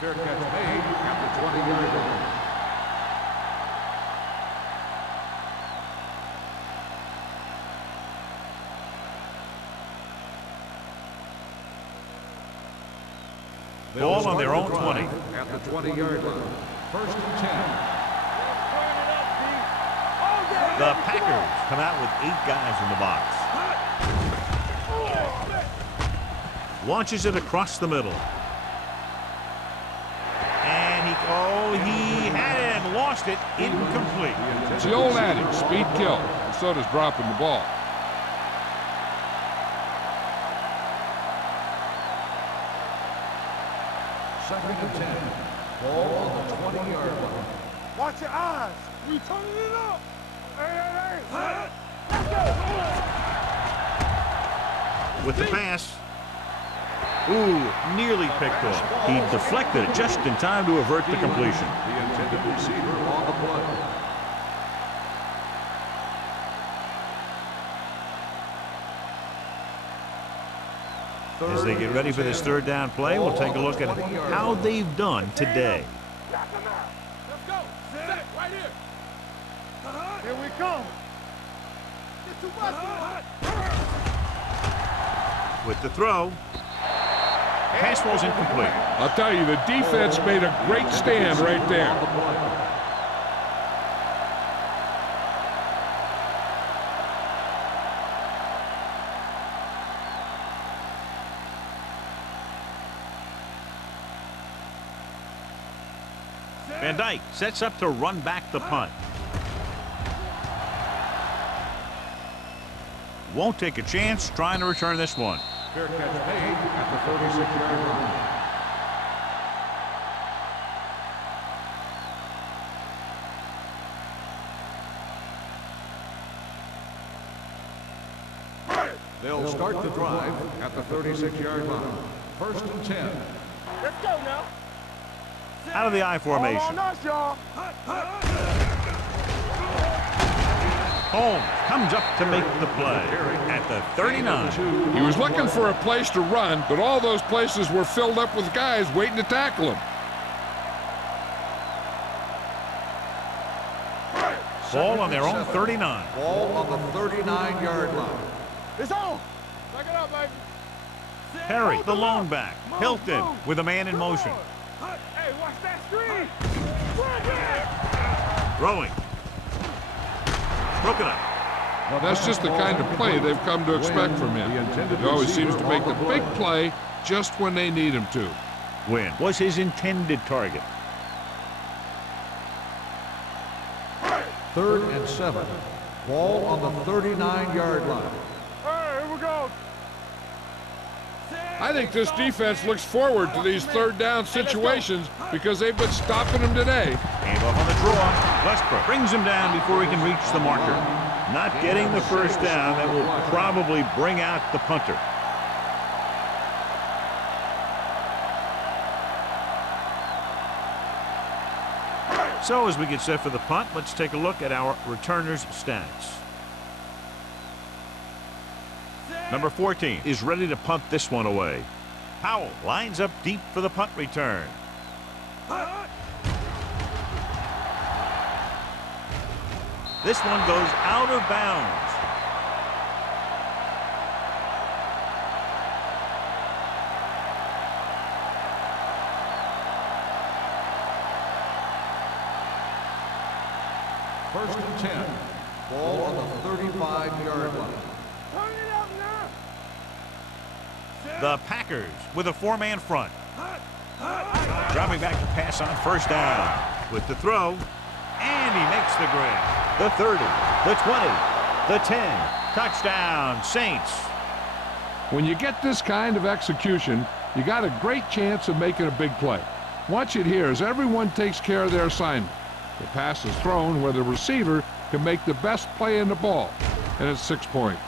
Fair catch made at the 20-yard line. Ball on their own 20. At the 20-yard line. First and 10. The Packers come out with 8 guys in the box. Launches it across the middle. And he had it and lost it. Incomplete. It's the old adage, speed kills. And so does dropping the ball. Second and 10. Ball on the 20-yard line. Watch your eyes. We turning it up. Hey. Let's go. With the pass. Ooh, nearly picked off. He deflected it just in time to avert the completion. The intended receiver on the play. As they get ready for this third down play, we'll take a look at how they've done today. Let's go. Set right here. Here we come. Get too much. With the throw. Pass ball's incomplete. I'll tell you, the defense made a great stand right there. Van Dyke sets up to run back the punt. Won't take a chance trying to return this one. Fair catch made at the 36-yard line. They'll start the drive at the 36-yard line. First and 10. Let's go now. Out of the I formation. All on us, y'all. Holmes comes up to make the play at the 39. He was looking for a place to run, but all those places were filled up with guys waiting to tackle him. Ball on their own 39. Ball on the 39-yard line. It's on. Back it up, baby. Perry, the lone back. Hilton with a man in motion. Hey, watch that screen. Throwing. Broken up. Well, that's just the kind of play they've come to expect from him. He always seems to make the big play just when they need him to. Win was his intended target. Third and 7. Ball on the 39-yard line. Hey, here we go. I think this defense looks forward to these third down situations because they've been stopping them today. Came up on the draw. Westbrook brings him down before he can reach the marker. Not getting the first down. That will probably bring out the punter. So as we get set for the punt, let's take a look at our returners' stats. Number 14 is ready to punt this one away. Powell lines up deep for the punt return. This one goes out of bounds. First and 10. Ball on the 35-yard line. Turn it up now. The Packers with a four-man front. Dropping back to pass on first down. With the throw. And he makes the grab. The 30, the 20, the 10. Touchdown, Saints. When you get this kind of execution, you got a great chance of making a big play. Watch it here as everyone takes care of their assignment. The pass is thrown where the receiver can make the best play in the ball, and it's 6 points.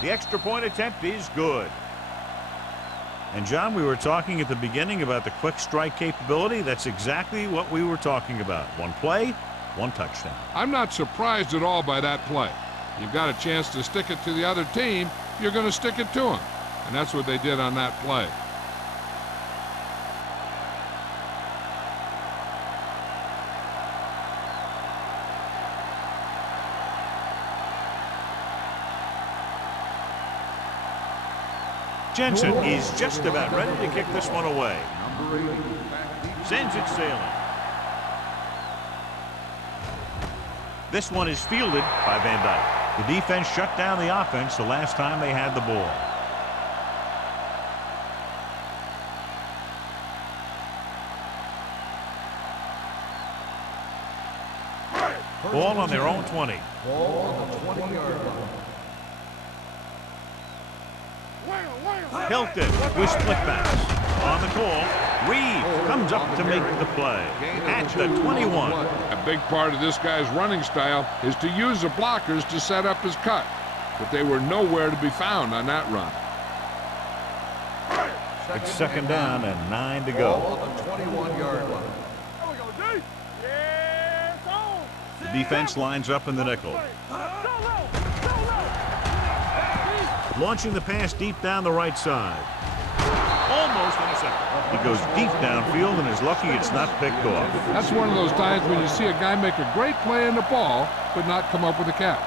The extra point attempt is good. And, John, we were talking at the beginning about the quick strike capability. That's exactly what we were talking about. One play, one touchdown. I'm not surprised at all by that play. You've got a chance to stick it to the other team, you're going to stick it to them. And that's what they did on that play. Jensen is just about ready to kick this one away. Sends it sailing. This one is fielded by Van Dyke. The defense shut down the offense the last time they had the ball. Ball on their own 20. Ball on the 20-yard line. Hilton with split pass. On the call, Reed comes up to make the play at the 21. A big part of this guy's running style is to use the blockers to set up his cut. But they were nowhere to be found on that run. It's second down and 9 to go. Ball on the 21-yard line. The defense lines up in the nickel. Launching the pass deep down the right side. Almost intercepted. He goes deep downfield and is lucky it's not picked off. That's one of those times when you see a guy make a great play in the ball, but not come up with a catch.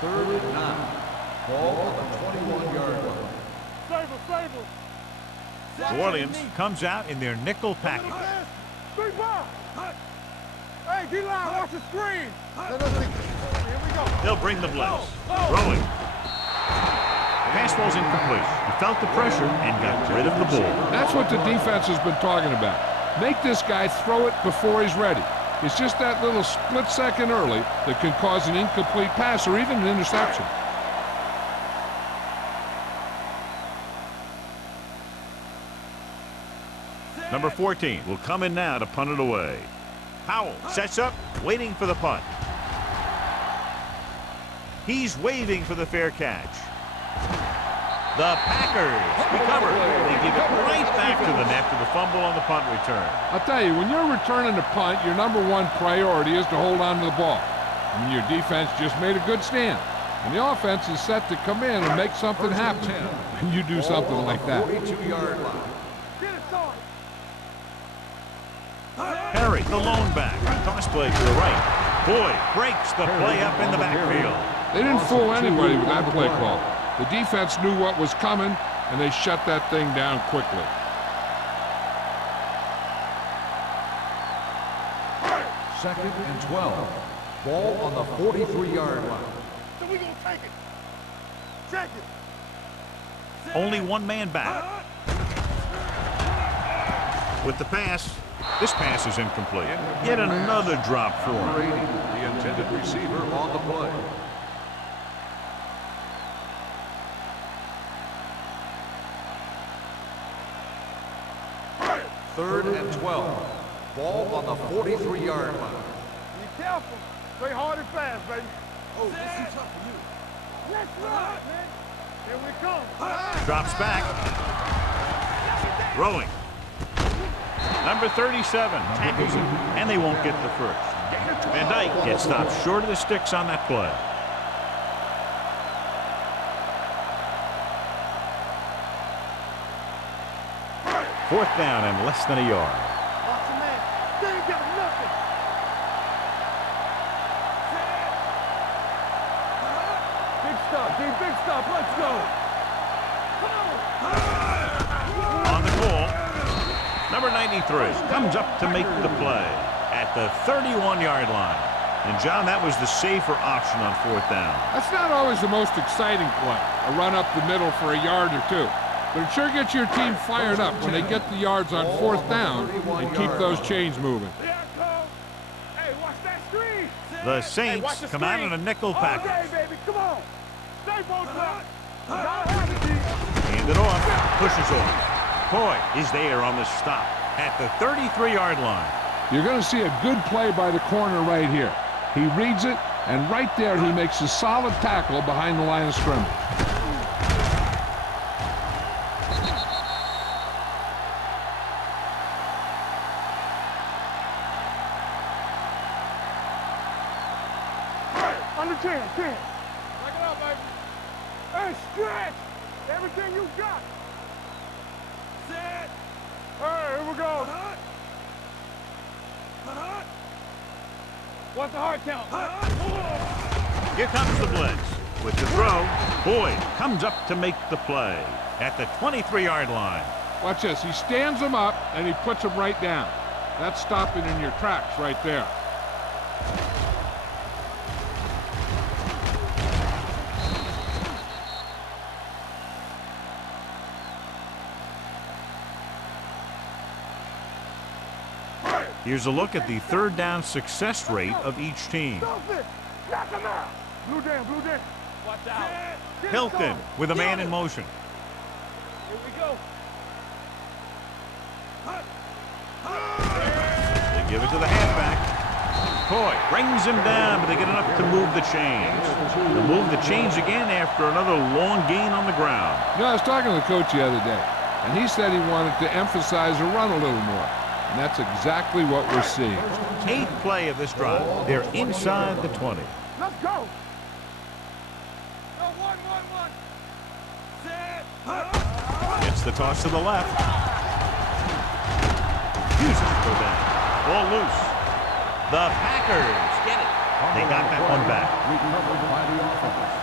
Third and 9. Ball on the 21-yard line. New Orleans comes out in their nickel package. Hey, D-line, watch the screen. Here we go. They'll bring the blitz. Throwing. Pass ball's incomplete. He felt the pressure and got rid of the ball. That's what the defense has been talking about. Make this guy throw it before he's ready. It's just that little split second early that can cause an incomplete pass or even an interception. Number 14 will come in now to punt it away. Howell sets up, waiting for the punt. He's waving for the fair catch. The Packers recover. They give it right back to the net for the fumble on the punt return. I'll tell you, when you're returning a punt, your number one priority is to hold on to the ball. I mean, your defense just made a good stand. And the offense is set to come in and make something happen. And you do something like that. 42-yard line. Perry, the lone back. Toss play to the right. Boyd breaks the play up in the backfield. They didn't fool anybody with that play call. The defense knew what was coming, and they shut that thing down quickly. Second and 12. Ball on the 43-yard line. So we gonna take it. Check it. Only one man back. With the pass, this pass is incomplete. Yet another drop for Number him. 80, the intended receiver on the play. Third and 12. Ball on the 43-yard line. Be careful. Play hard and fast, baby. Oh, this is tough for you. Let's run, man. Here we come. Drops back. Throwing. Number 37 tackles him, and they won't get the first. Van Dyke gets stopped short of the sticks on that play. Fourth down and less than a yard. Watch the man. They ain't got nothing. Big stuff, D. Big stuff. Let's go. On the call, number 93 comes up to make the play at the 31-yard line. And, John, that was the safer option on fourth down. That's not always the most exciting play, a run up the middle for a yard or two. But it sure gets your team fired up when they get the yards on fourth down and keep those chains moving. Here I come. Hey, watch that screen. The Saints come out in a nickel package. Okay, baby. Come on. Stay both up. Hand it off, pushes off. Coy is there on the stop at the 33-yard line. You're going to see a good play by the corner right here. He reads it, and right there he makes a solid tackle behind the line of scrimmage. Under 10. Back it up, baby. Hey, stretch. Everything you got. Set. Hey, here we go. What's the hard count? Here comes the blitz. With the throw, Boyd comes up to make the play at the 23-yard line. Watch this. He stands him up, and he puts him right down. That's stopping in your tracks right there. Here's a look at the third down success rate of each team. Knock him out. Blue down. Watch out. Hilton with a man in motion. Here we go. They give it to the halfback. Coy brings him down, but they get enough to move the chains. They'll move the chains again after another long gain on the ground. You know, I was talking to the coach the other day, and he said he wanted to emphasize the run a little more. And that's exactly what we're seeing. 8th play of this drive. They're inside the 20. Let's go. Go, one. Set. Gets the toss to the left. Uses it for that. Ball loose. The Packers get it. They got that one back. Recovered by the offense.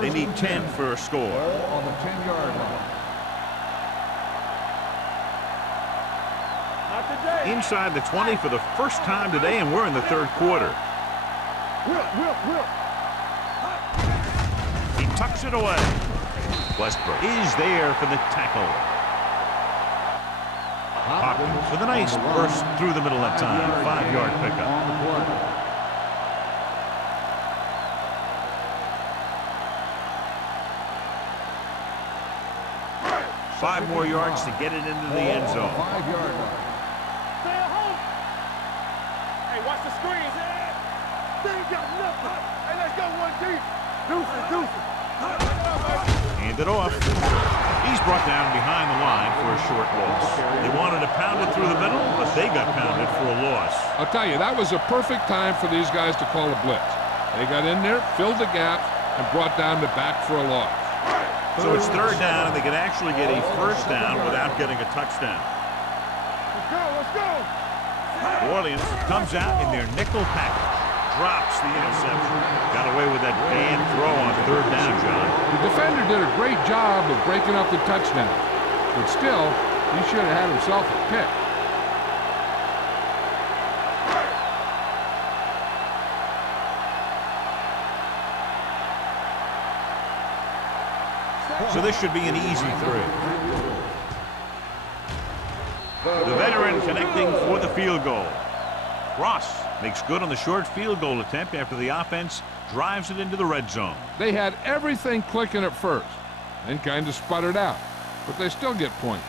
They need 10 for a score. On the 10-yard line. Not today. Inside the 20 for the first time today, and we're in the third quarter. Will. He tucks it away. Westbrook is there for the tackle. Hopkins with a nice burst through the middle that time. 5-yard pickup. On the play. 5 more yards to get it into the end zone. 5-yard line. Stay at home. Hey, watch the screen. They ain't got nothing. Hey, let's go one deep. Deuces. Hand it off. He's brought down behind the line for a short loss. They wanted to pound it through the middle, but they got pounded for a loss. I'll tell you, that was a perfect time for these guys to call a blitz. They got in there, filled the gap, and brought down the back for a loss. So it's third down, and they can actually get a first down without getting a touchdown. Let's go. New Orleans comes out in their nickel package. Drops the interception. Got away with that bad throw on third down, John. The defender did a great job of breaking up the touchdown, but still, he should have had himself a pick. So this should be an easy 3. The veteran connecting for the field goal. Ross makes good on the short field goal attempt after the offense drives it into the red zone. They had everything clicking at first, then kind of sputtered out, but they still get points.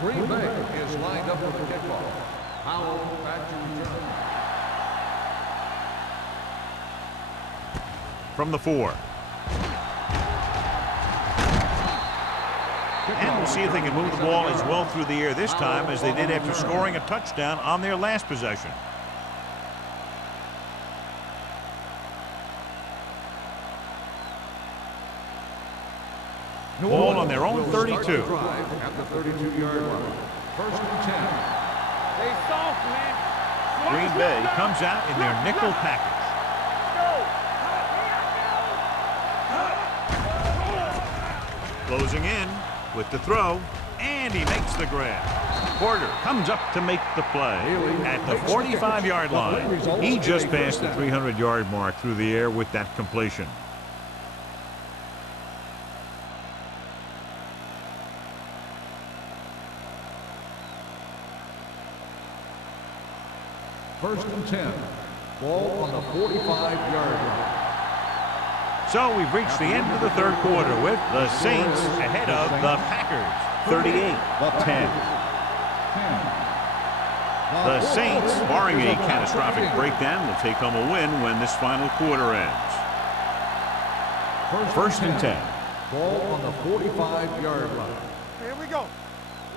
Green Bay is lined up with the kickoff. Howell back to return. From the 4. And we'll see if they can move the ball as well through the air this time as they did after scoring a touchdown on their last possession. Ball on their own 32. At the 32-yard line. First and 10. They soft, man. Green Bay comes out in their nickel package. Closing in with the throw, and he makes the grab. Porter comes up to make the play at the 45-yard line. He just passed the 300-yard mark through the air with that completion. First and 10. Ball on the 45-yard line. So we've reached the end of the third quarter with the Saints ahead of the Packers, 38-10. The Saints, barring a catastrophic breakdown, will take home a win when this final quarter ends. First and 10. Ball on the 45-yard line. Here we go.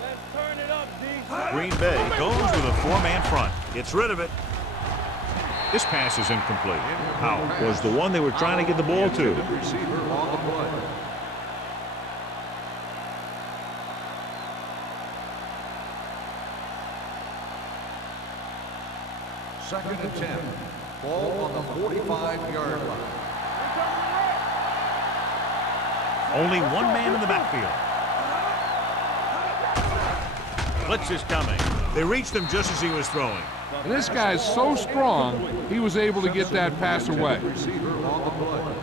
Let's turn it up, D. Green Bay goes with a four-man front. Gets rid of it. This pass is incomplete. How was the one they were trying to get the ball to? Receiver on the play. Second and 10. Ball on the 45-yard line. Only one man in the backfield. Blitz is coming. They reached him just as he was throwing. And this guy's so strong, he was able to get that pass away. Receiver on the play.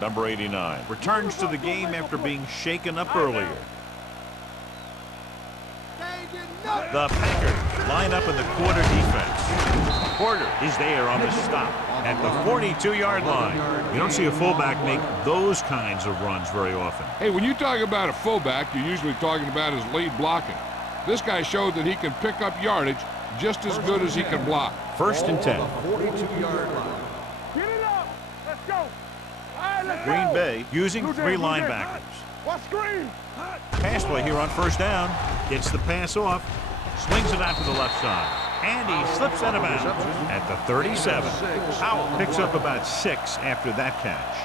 Number 89 returns to the game after being shaken up earlier. The Packers line up in the quarter defense. Porter is there on the stop at the 42-yard line. You don't see a fullback make those kinds of runs very often. Hey, when you talk about a fullback, you're usually talking about his lead blocking. This guy showed that he can pick up yardage just as good as he can block. First and 10. 42-yard line. Get it up. Let's go. All right, let's Green go. Bay using Blue three Jay, Blue Jay. linebackers. Watch screen. Pass play here on first down. Gets the pass off. Swings it out to the left side. And he slips out of bounds at the 37. Howell picks up about 6 after that catch.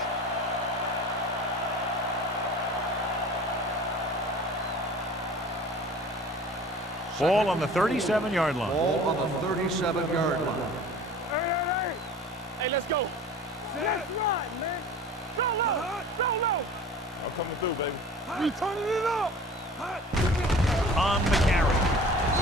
Ball on the 37-yard line. Ball on the 37-yard line. Hey. Hey, let's go. Let's ride, man. Go low. Go low. I'm coming through, baby. We turning it up. On the carry.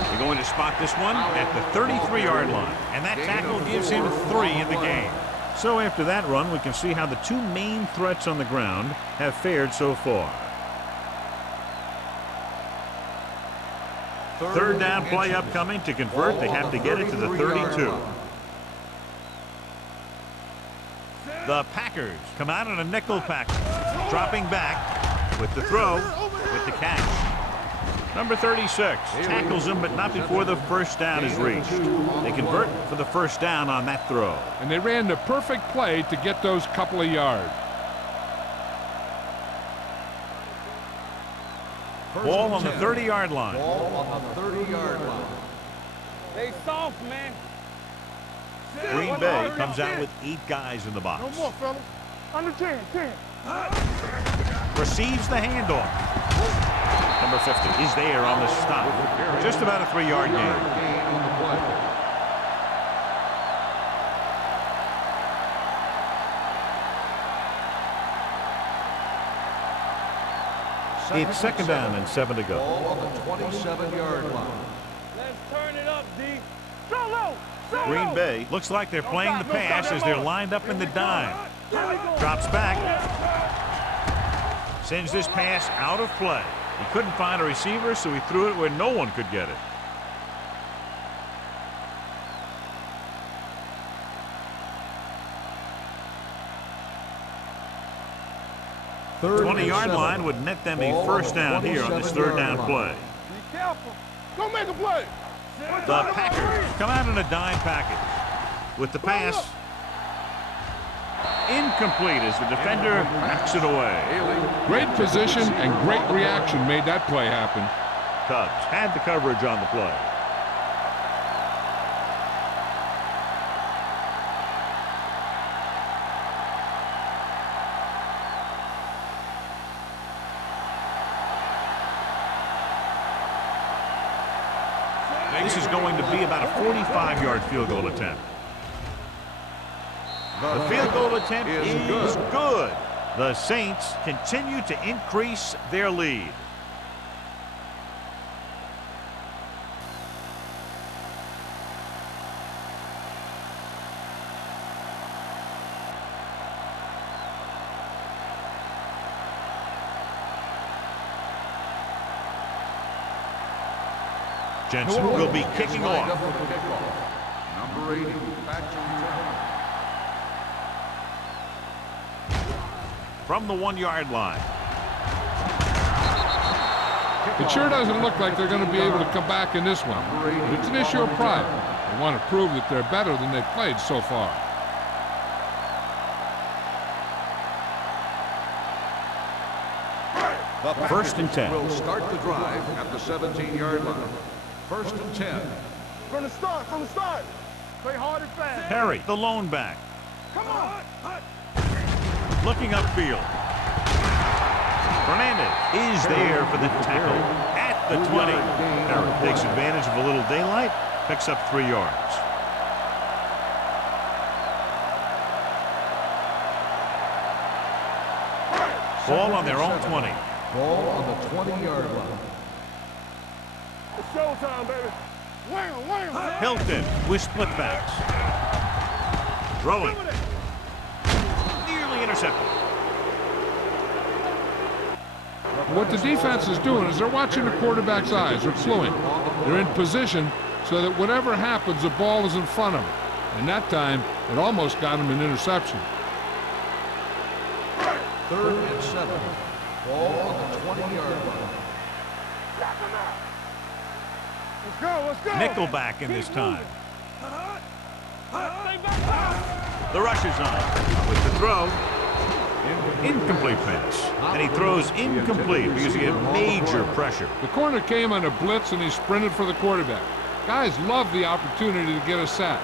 They're going to spot this one at the 33-yard line. And that tackle gives him 3 in the game. So after that run, we can see how the two main threats on the ground have fared so far. Third down play upcoming. To convert, they have to get it to the 32. The Packers come out in a nickel package, dropping back with the throw, with the catch. Number 36 tackles him, but not before the first down is reached. They convert for the first down on that throw. And they ran the perfect play to get those couple of yards. Ball on the 30-yard line. Ball on the 30-yard line. They soft, man. Green Bay comes out with 8 guys in the box. No more, fellas. Under 10. Receives the handoff. Number 50 is there on the stop. Just about a 3-yard gain. Gain on the play. It's second down and 7 to go. Ball on the 27-yard line. Let's turn it up, D. Go low. Green Bay looks like they're playing the pass as they're lined up in the dime. Drops back. Sends this pass out of play. He couldn't find a receiver, so he threw it where no one could get it. The 20-yard line would net them a first down here on this third down play. Be careful. Go make a play. The Packers come out in a dime package. With the pass, incomplete as the defender knocks it away. Great position and great reaction made that play happen. Cubs had the coverage on the play. This is going to be about a 45-yard field goal attempt. The field goal attempt is good. The Saints continue to increase their lead. Jensen will be kicking off. Number 80, back to return. From the 1-yard line. It sure doesn't look like they're going to be able to come back in this one. But it's an issue of pride. They want to prove that they're better than they've played so far. First and 10. Will start the drive at the 17-yard line. First and 10. From the start, Play hard and fast. Perry, the lone back. Come on. Looking upfield. Fernandez is there for the tackle at the 20. Perry takes advantage of a little daylight, picks up 3 yards. Ball on their own 20. Ball on the 20-yard line. It's showtime, baby. Wham. Hilton with split backs. Throwing. Nearly intercepted. What the defense is doing is they're watching the quarterback's eyes. They're fluent. They're in position so that whatever happens, the ball is in front of them. And that time, it almost got him an interception. 3rd and 7. Ball on the 20-yard line. Let's go. Nickelback in this time. The rush is on. With the throw. Incomplete pass. And he throws incomplete because he had major pressure. The corner came on a blitz and he sprinted for the quarterback. Guys love the opportunity to get a sack.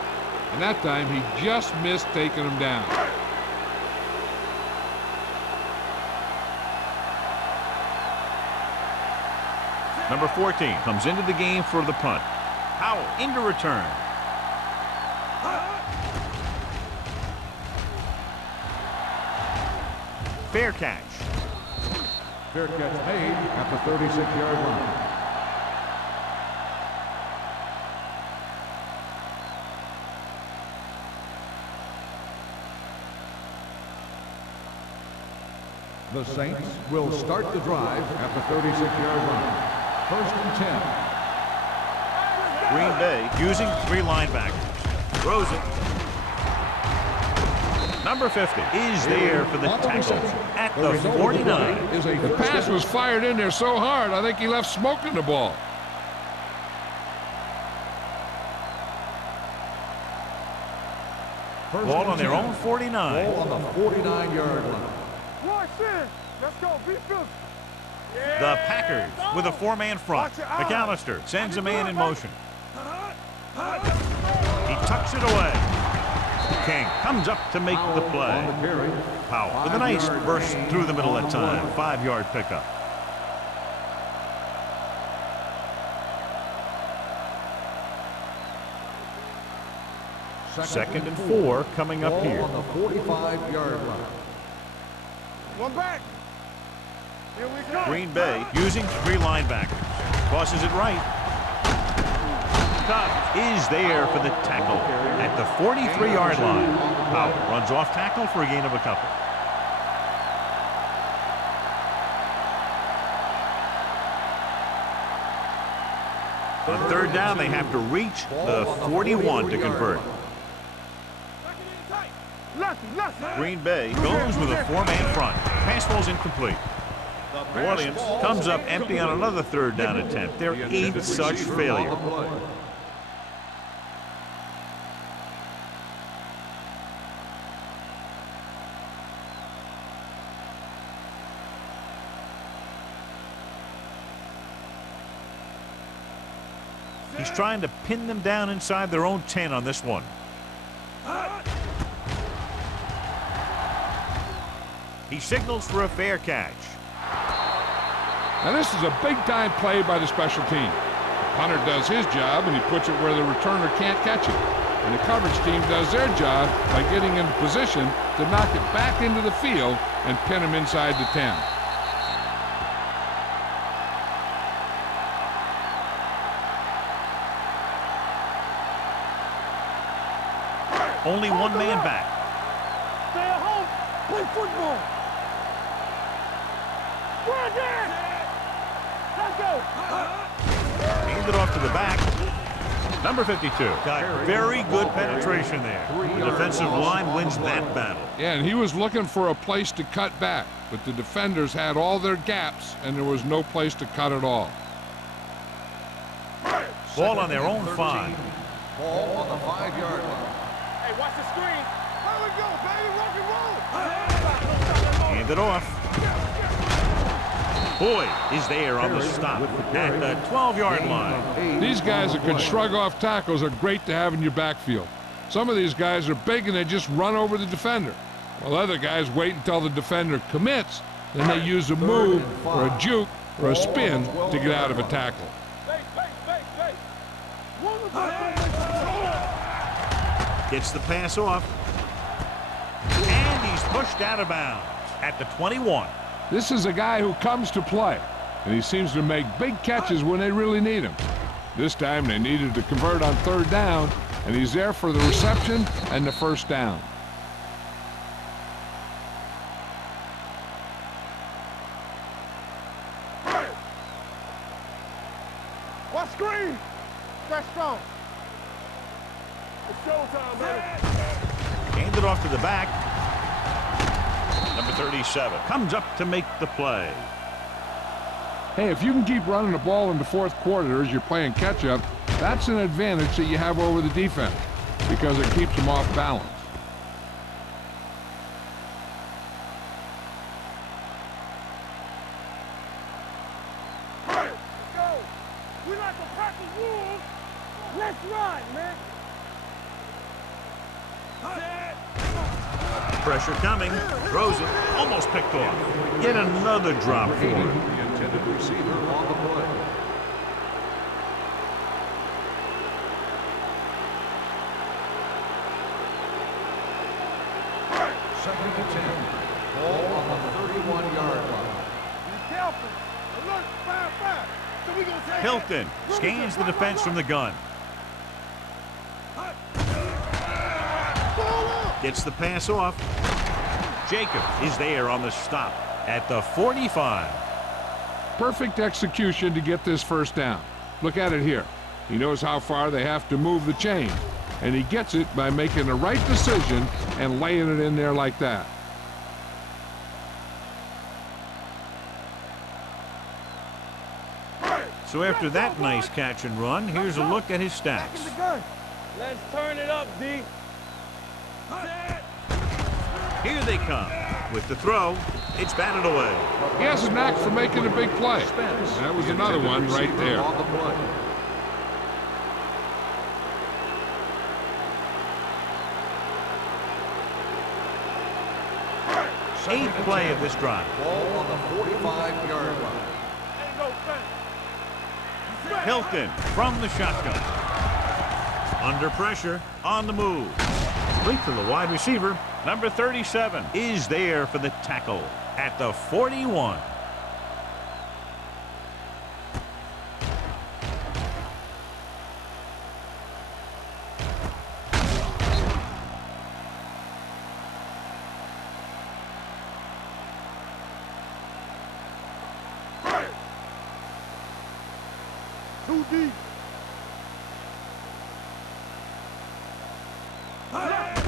And that time he just missed taking him down. Number 14 comes into the game for the punt. Howell into return. Fair catch. Fair catch made at the 36-yard line. The Saints will start the drive at the 36-yard line. First and 10. Green Bay using 3 linebackers. Throws it. Number 50 is there for the tackle at the 49. The pass was fired in there so hard, I think he left smoke in the ball. Ball on their own 49. Ball on the 49-yard line. Watch this. Let's go. Be filthy. The Packers with a 4-man front. McAllister sends a man in motion. He tucks it away. King comes up to make the play. Powell with a nice burst through the middle that time. 5-yard pickup. Second and 4 coming up here. On the 45-yard line. One back. Here we go. Green Bay using 3 linebackers. Tosses it right. Cobb is there for the tackle at the 43-yard line. Powell runs off tackle for a gain of a couple. On 3rd down, they have to reach the 41 to convert. Green Bay goes with a 4-man front. Pass ball's incomplete. New Orleans comes up empty on another 3rd down attempt. Their 8th such failure. He's trying to pin them down inside their own 10 on this one. He signals for a fair catch. Now this is a big-time play by the special team. The punter does his job and he puts it where the returner can't catch it. And the coverage team does their job by getting in position to knock it back into the field and pin him inside the 10. Only one man back. Stay at home. Play football. Let's go. He Hand it off to the back. Number 52 got very good penetration there. The defensive line wins that battle. Yeah, and he was looking for a place to cut back, but the defenders had all their gaps, and there was no place to cut at all. Ball on their own 5. Ball on the 5-yard line. Hey, watch the screen. Here we go, baby. Rock and roll. Hand it off. Boyd is there on the stop at the 12-yard line. These guys that can shrug off tackles are great to have in your backfield. Some of these guys are big and they just run over the defender, while other guys wait until the defender commits, then they use a move or a juke or a spin to get out of a tackle. Gets the pass off. And he's pushed out of bounds at the 21. This is a guy who comes to play, and he seems to make big catches when they really need him. This time they needed to convert on 3rd down, and he's there for the reception and the 1st down. Watch screen. That's strong. It's showtime, baby. Hand it off to the back. Number 37 comes up to make the play. Hey, if you can keep running the ball in the 4th quarter as you're playing catch-up, that's an advantage that you have over the defense because it keeps them off balance. Let's go. We like to practice rules. Let's ride, man. Pressure coming. Throws it. Almost picked off. Yet another drop for him. The intended receiver on the play. Second and 10. Ball on the 31-yard line. Be careful. Alert, fire. So we gonna take Hilton scans the defense from the gun. Gets the pass off. Jacob is there on the stop at the 45. Perfect execution to get this 1st down. Look at it here. He knows how far they have to move the chain, and he gets it by making the right decision and laying it in there like that. So after that nice catch and run, here's a look at his stats. Let's turn it up, D. Here they come. With the throw, it's batted away. He has a knack for making a big play. That was another one right there. On the play. Eighth play of this drive. Ball on the 45-yard line. Ain't no fence. Hilton from the shotgun. Under pressure, on the move. Complete to the wide receiver. Number 37 is there for the tackle at the 41. Too deep.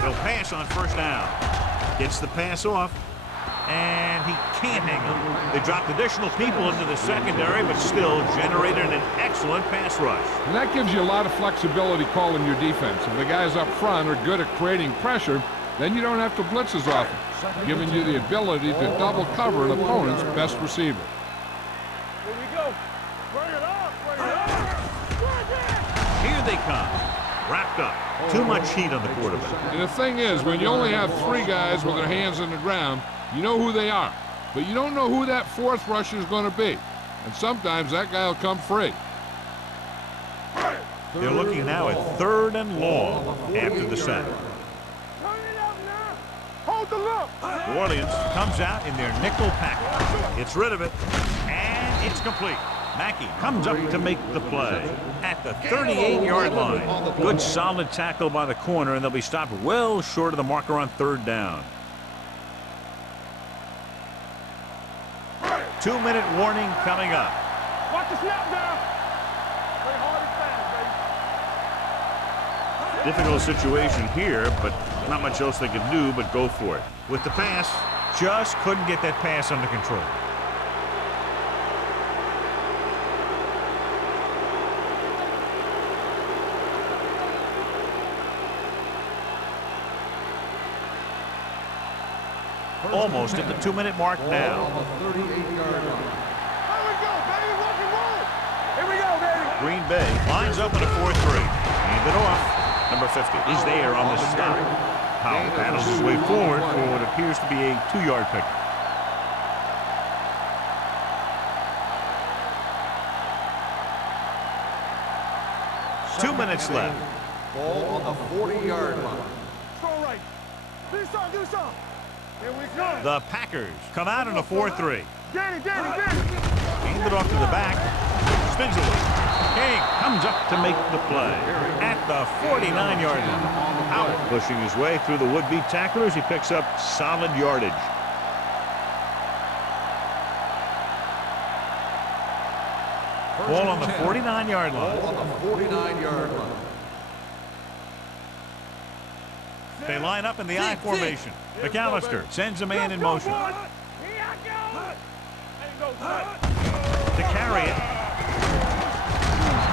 He'll pass on 1st down. Gets the pass off. And he can't hang on. They dropped additional people into the secondary, but still generated an excellent pass rush. And that gives you a lot of flexibility calling your defense. If the guys up front are good at creating pressure, then you don't have to blitz as often, giving you the ability to double cover an opponent's best receiver. Here we go. Bring it up. Here they come. Wrapped up. Too much heat on the quarterback. And the thing is, when you only have 3 guys with their hands on the ground, you know who they are. But you don't know who that 4th rusher is going to be. And sometimes that guy will come free. They're looking now at 3rd and long after the sack. Turn it up now. Hold the look. New Orleans comes out in their nickel package. Gets rid of it. And it's complete. Mackey comes up to make the play at the 38-yard line. Good solid tackle by the corner, and they'll be stopped well short of the marker on 3rd down. 2-minute warning coming up. Watch the snap now. Play hard. Difficult situation here, but not much else they could do but go for it. With the pass, just couldn't get that pass under control. Almost at the 2-minute mark now. On the 38-yard line. Here we go, baby. Rock and roll. Here we go, baby. Green Bay lines up in a 4-3. Hand it off. Number 50 is there on the stop. Powell paddles his way forward for what appears to be a 2-yard pick. Two minutes left. Ball on the 40-yard line. Strong right. Do something, do something. Here we go. The Packers come out in a 4-3. Get it, get it, get it. Hand it off to the back. Spins away. King comes up to make the play at the 49-yard line. Powell pushing his way through the would-be tacklers. He picks up solid yardage. Ball on the 49-yard line. Ball on the 49-yard line. They line up in the I formation. McAllister sends a man in motion. To carry it.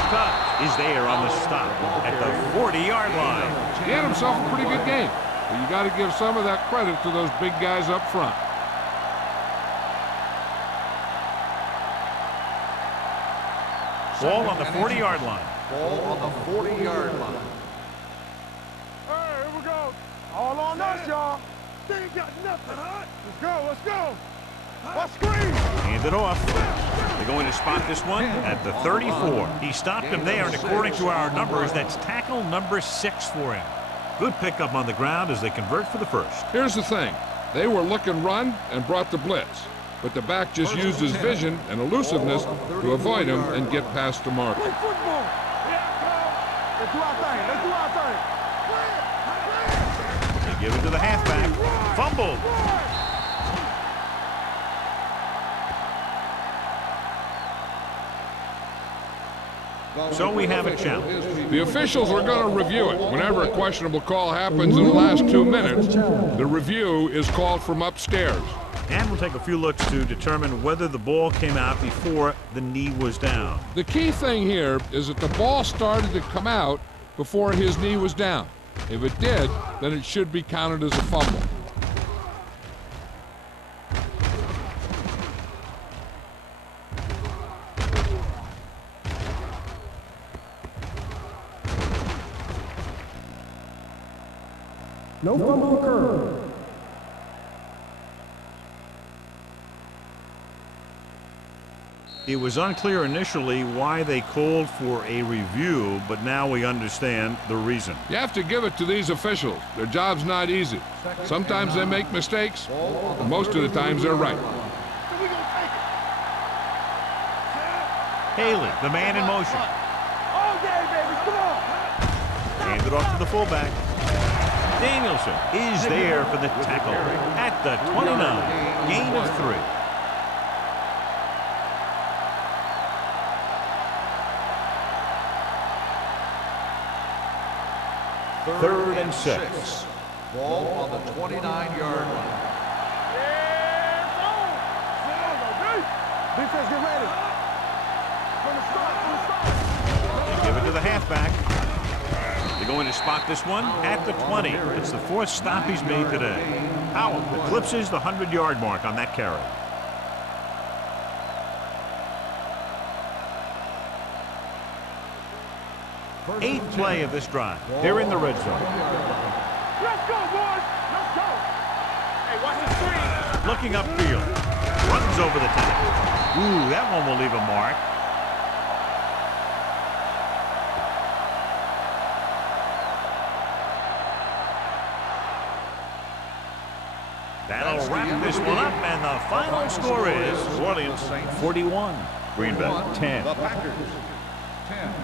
Tuck is there on the stop at the 40-yard line. He had himself a pretty good game. But you got to give some of that credit to those big guys up front. Ball on the 40-yard line. Ball on the 40-yard line. Hey, here we go. All on us, y'all. They ain't got nothing. Let's go, let's go. Let's screen. Hand it off. They're going to spot this one at the 34. He stopped him there, and according to our numbers, that's tackle number 6 for him. Good pickup on the ground as they convert for the first. Here's the thing. They were looking run and brought the blitz. But the back just used his vision and elusiveness to avoid him and get past the marker. Play football. Let's do our thing. Let's do our thing. They give it to the halfback. Fumbled. So we have a challenge. The officials are going to review it. Whenever a questionable call happens in the last 2 minutes, the review is called from upstairs. And we'll take a few looks to determine whether the ball came out before the knee was down. The key thing here is that the ball started to come out before his knee was down. If it did, then it should be counted as a fumble. No fumble occurred. It was unclear initially why they called for a review, but now we understand the reason. You have to give it to these officials. Their job's not easy. Sometimes they make mistakes, but most of the times they're right. Haley, the man in motion. All day, baby. Come on. Hand it off to the fullback. Danielson is there for the tackle at the 29. Gain of 3. Third and 6. Ball on the 29-yard line. Defense, get ready. From the start, They give it to the halfback. They're going to spot this one at the 20. It's the 4th stop he's made today. Powell eclipses the 100-yard mark on that carry. Eighth play of this drive. They're in the red zone. Let's go, boys. Let's go. Hey, watch the screen. Looking upfield. Runs over the tackle. Ooh, that one will leave a mark. That'll wrap this one up, and the final score is New Orleans 41, Green Bay 10. The Packers 10.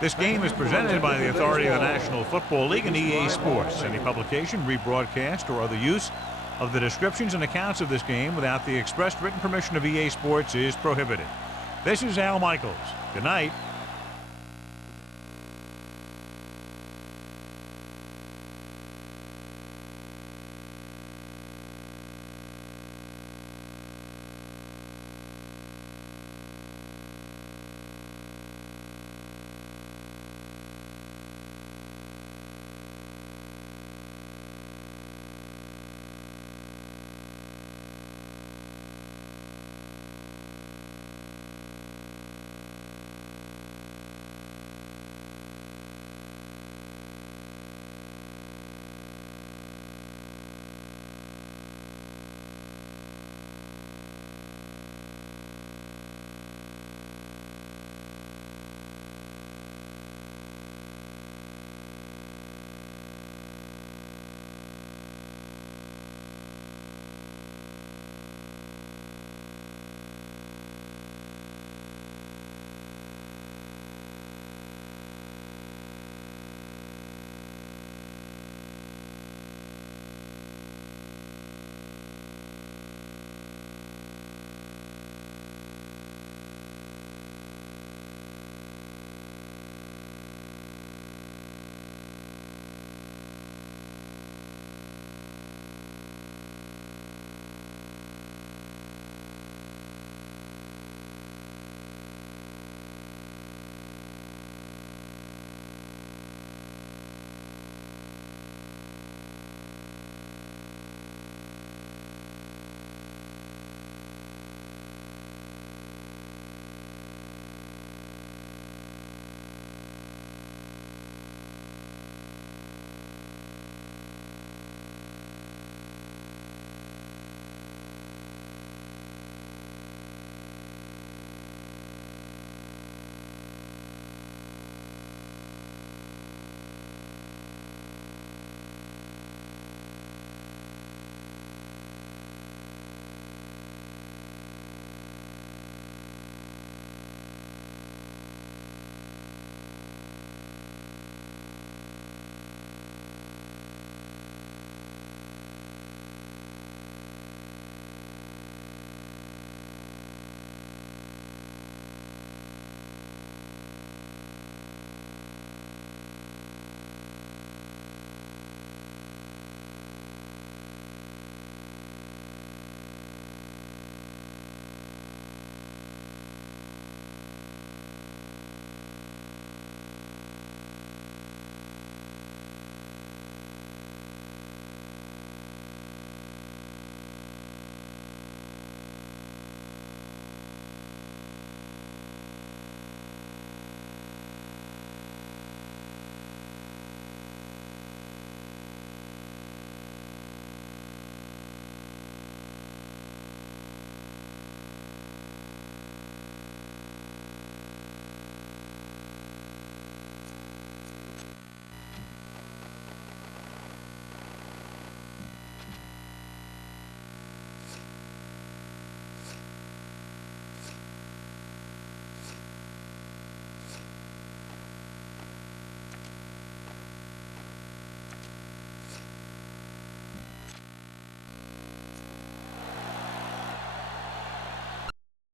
This game is presented by the authority of the National Football League and EA Sports. Any publication, rebroadcast, or other use of the descriptions and accounts of this game without the expressed written permission of EA Sports is prohibited. This is Al Michaels. Good night.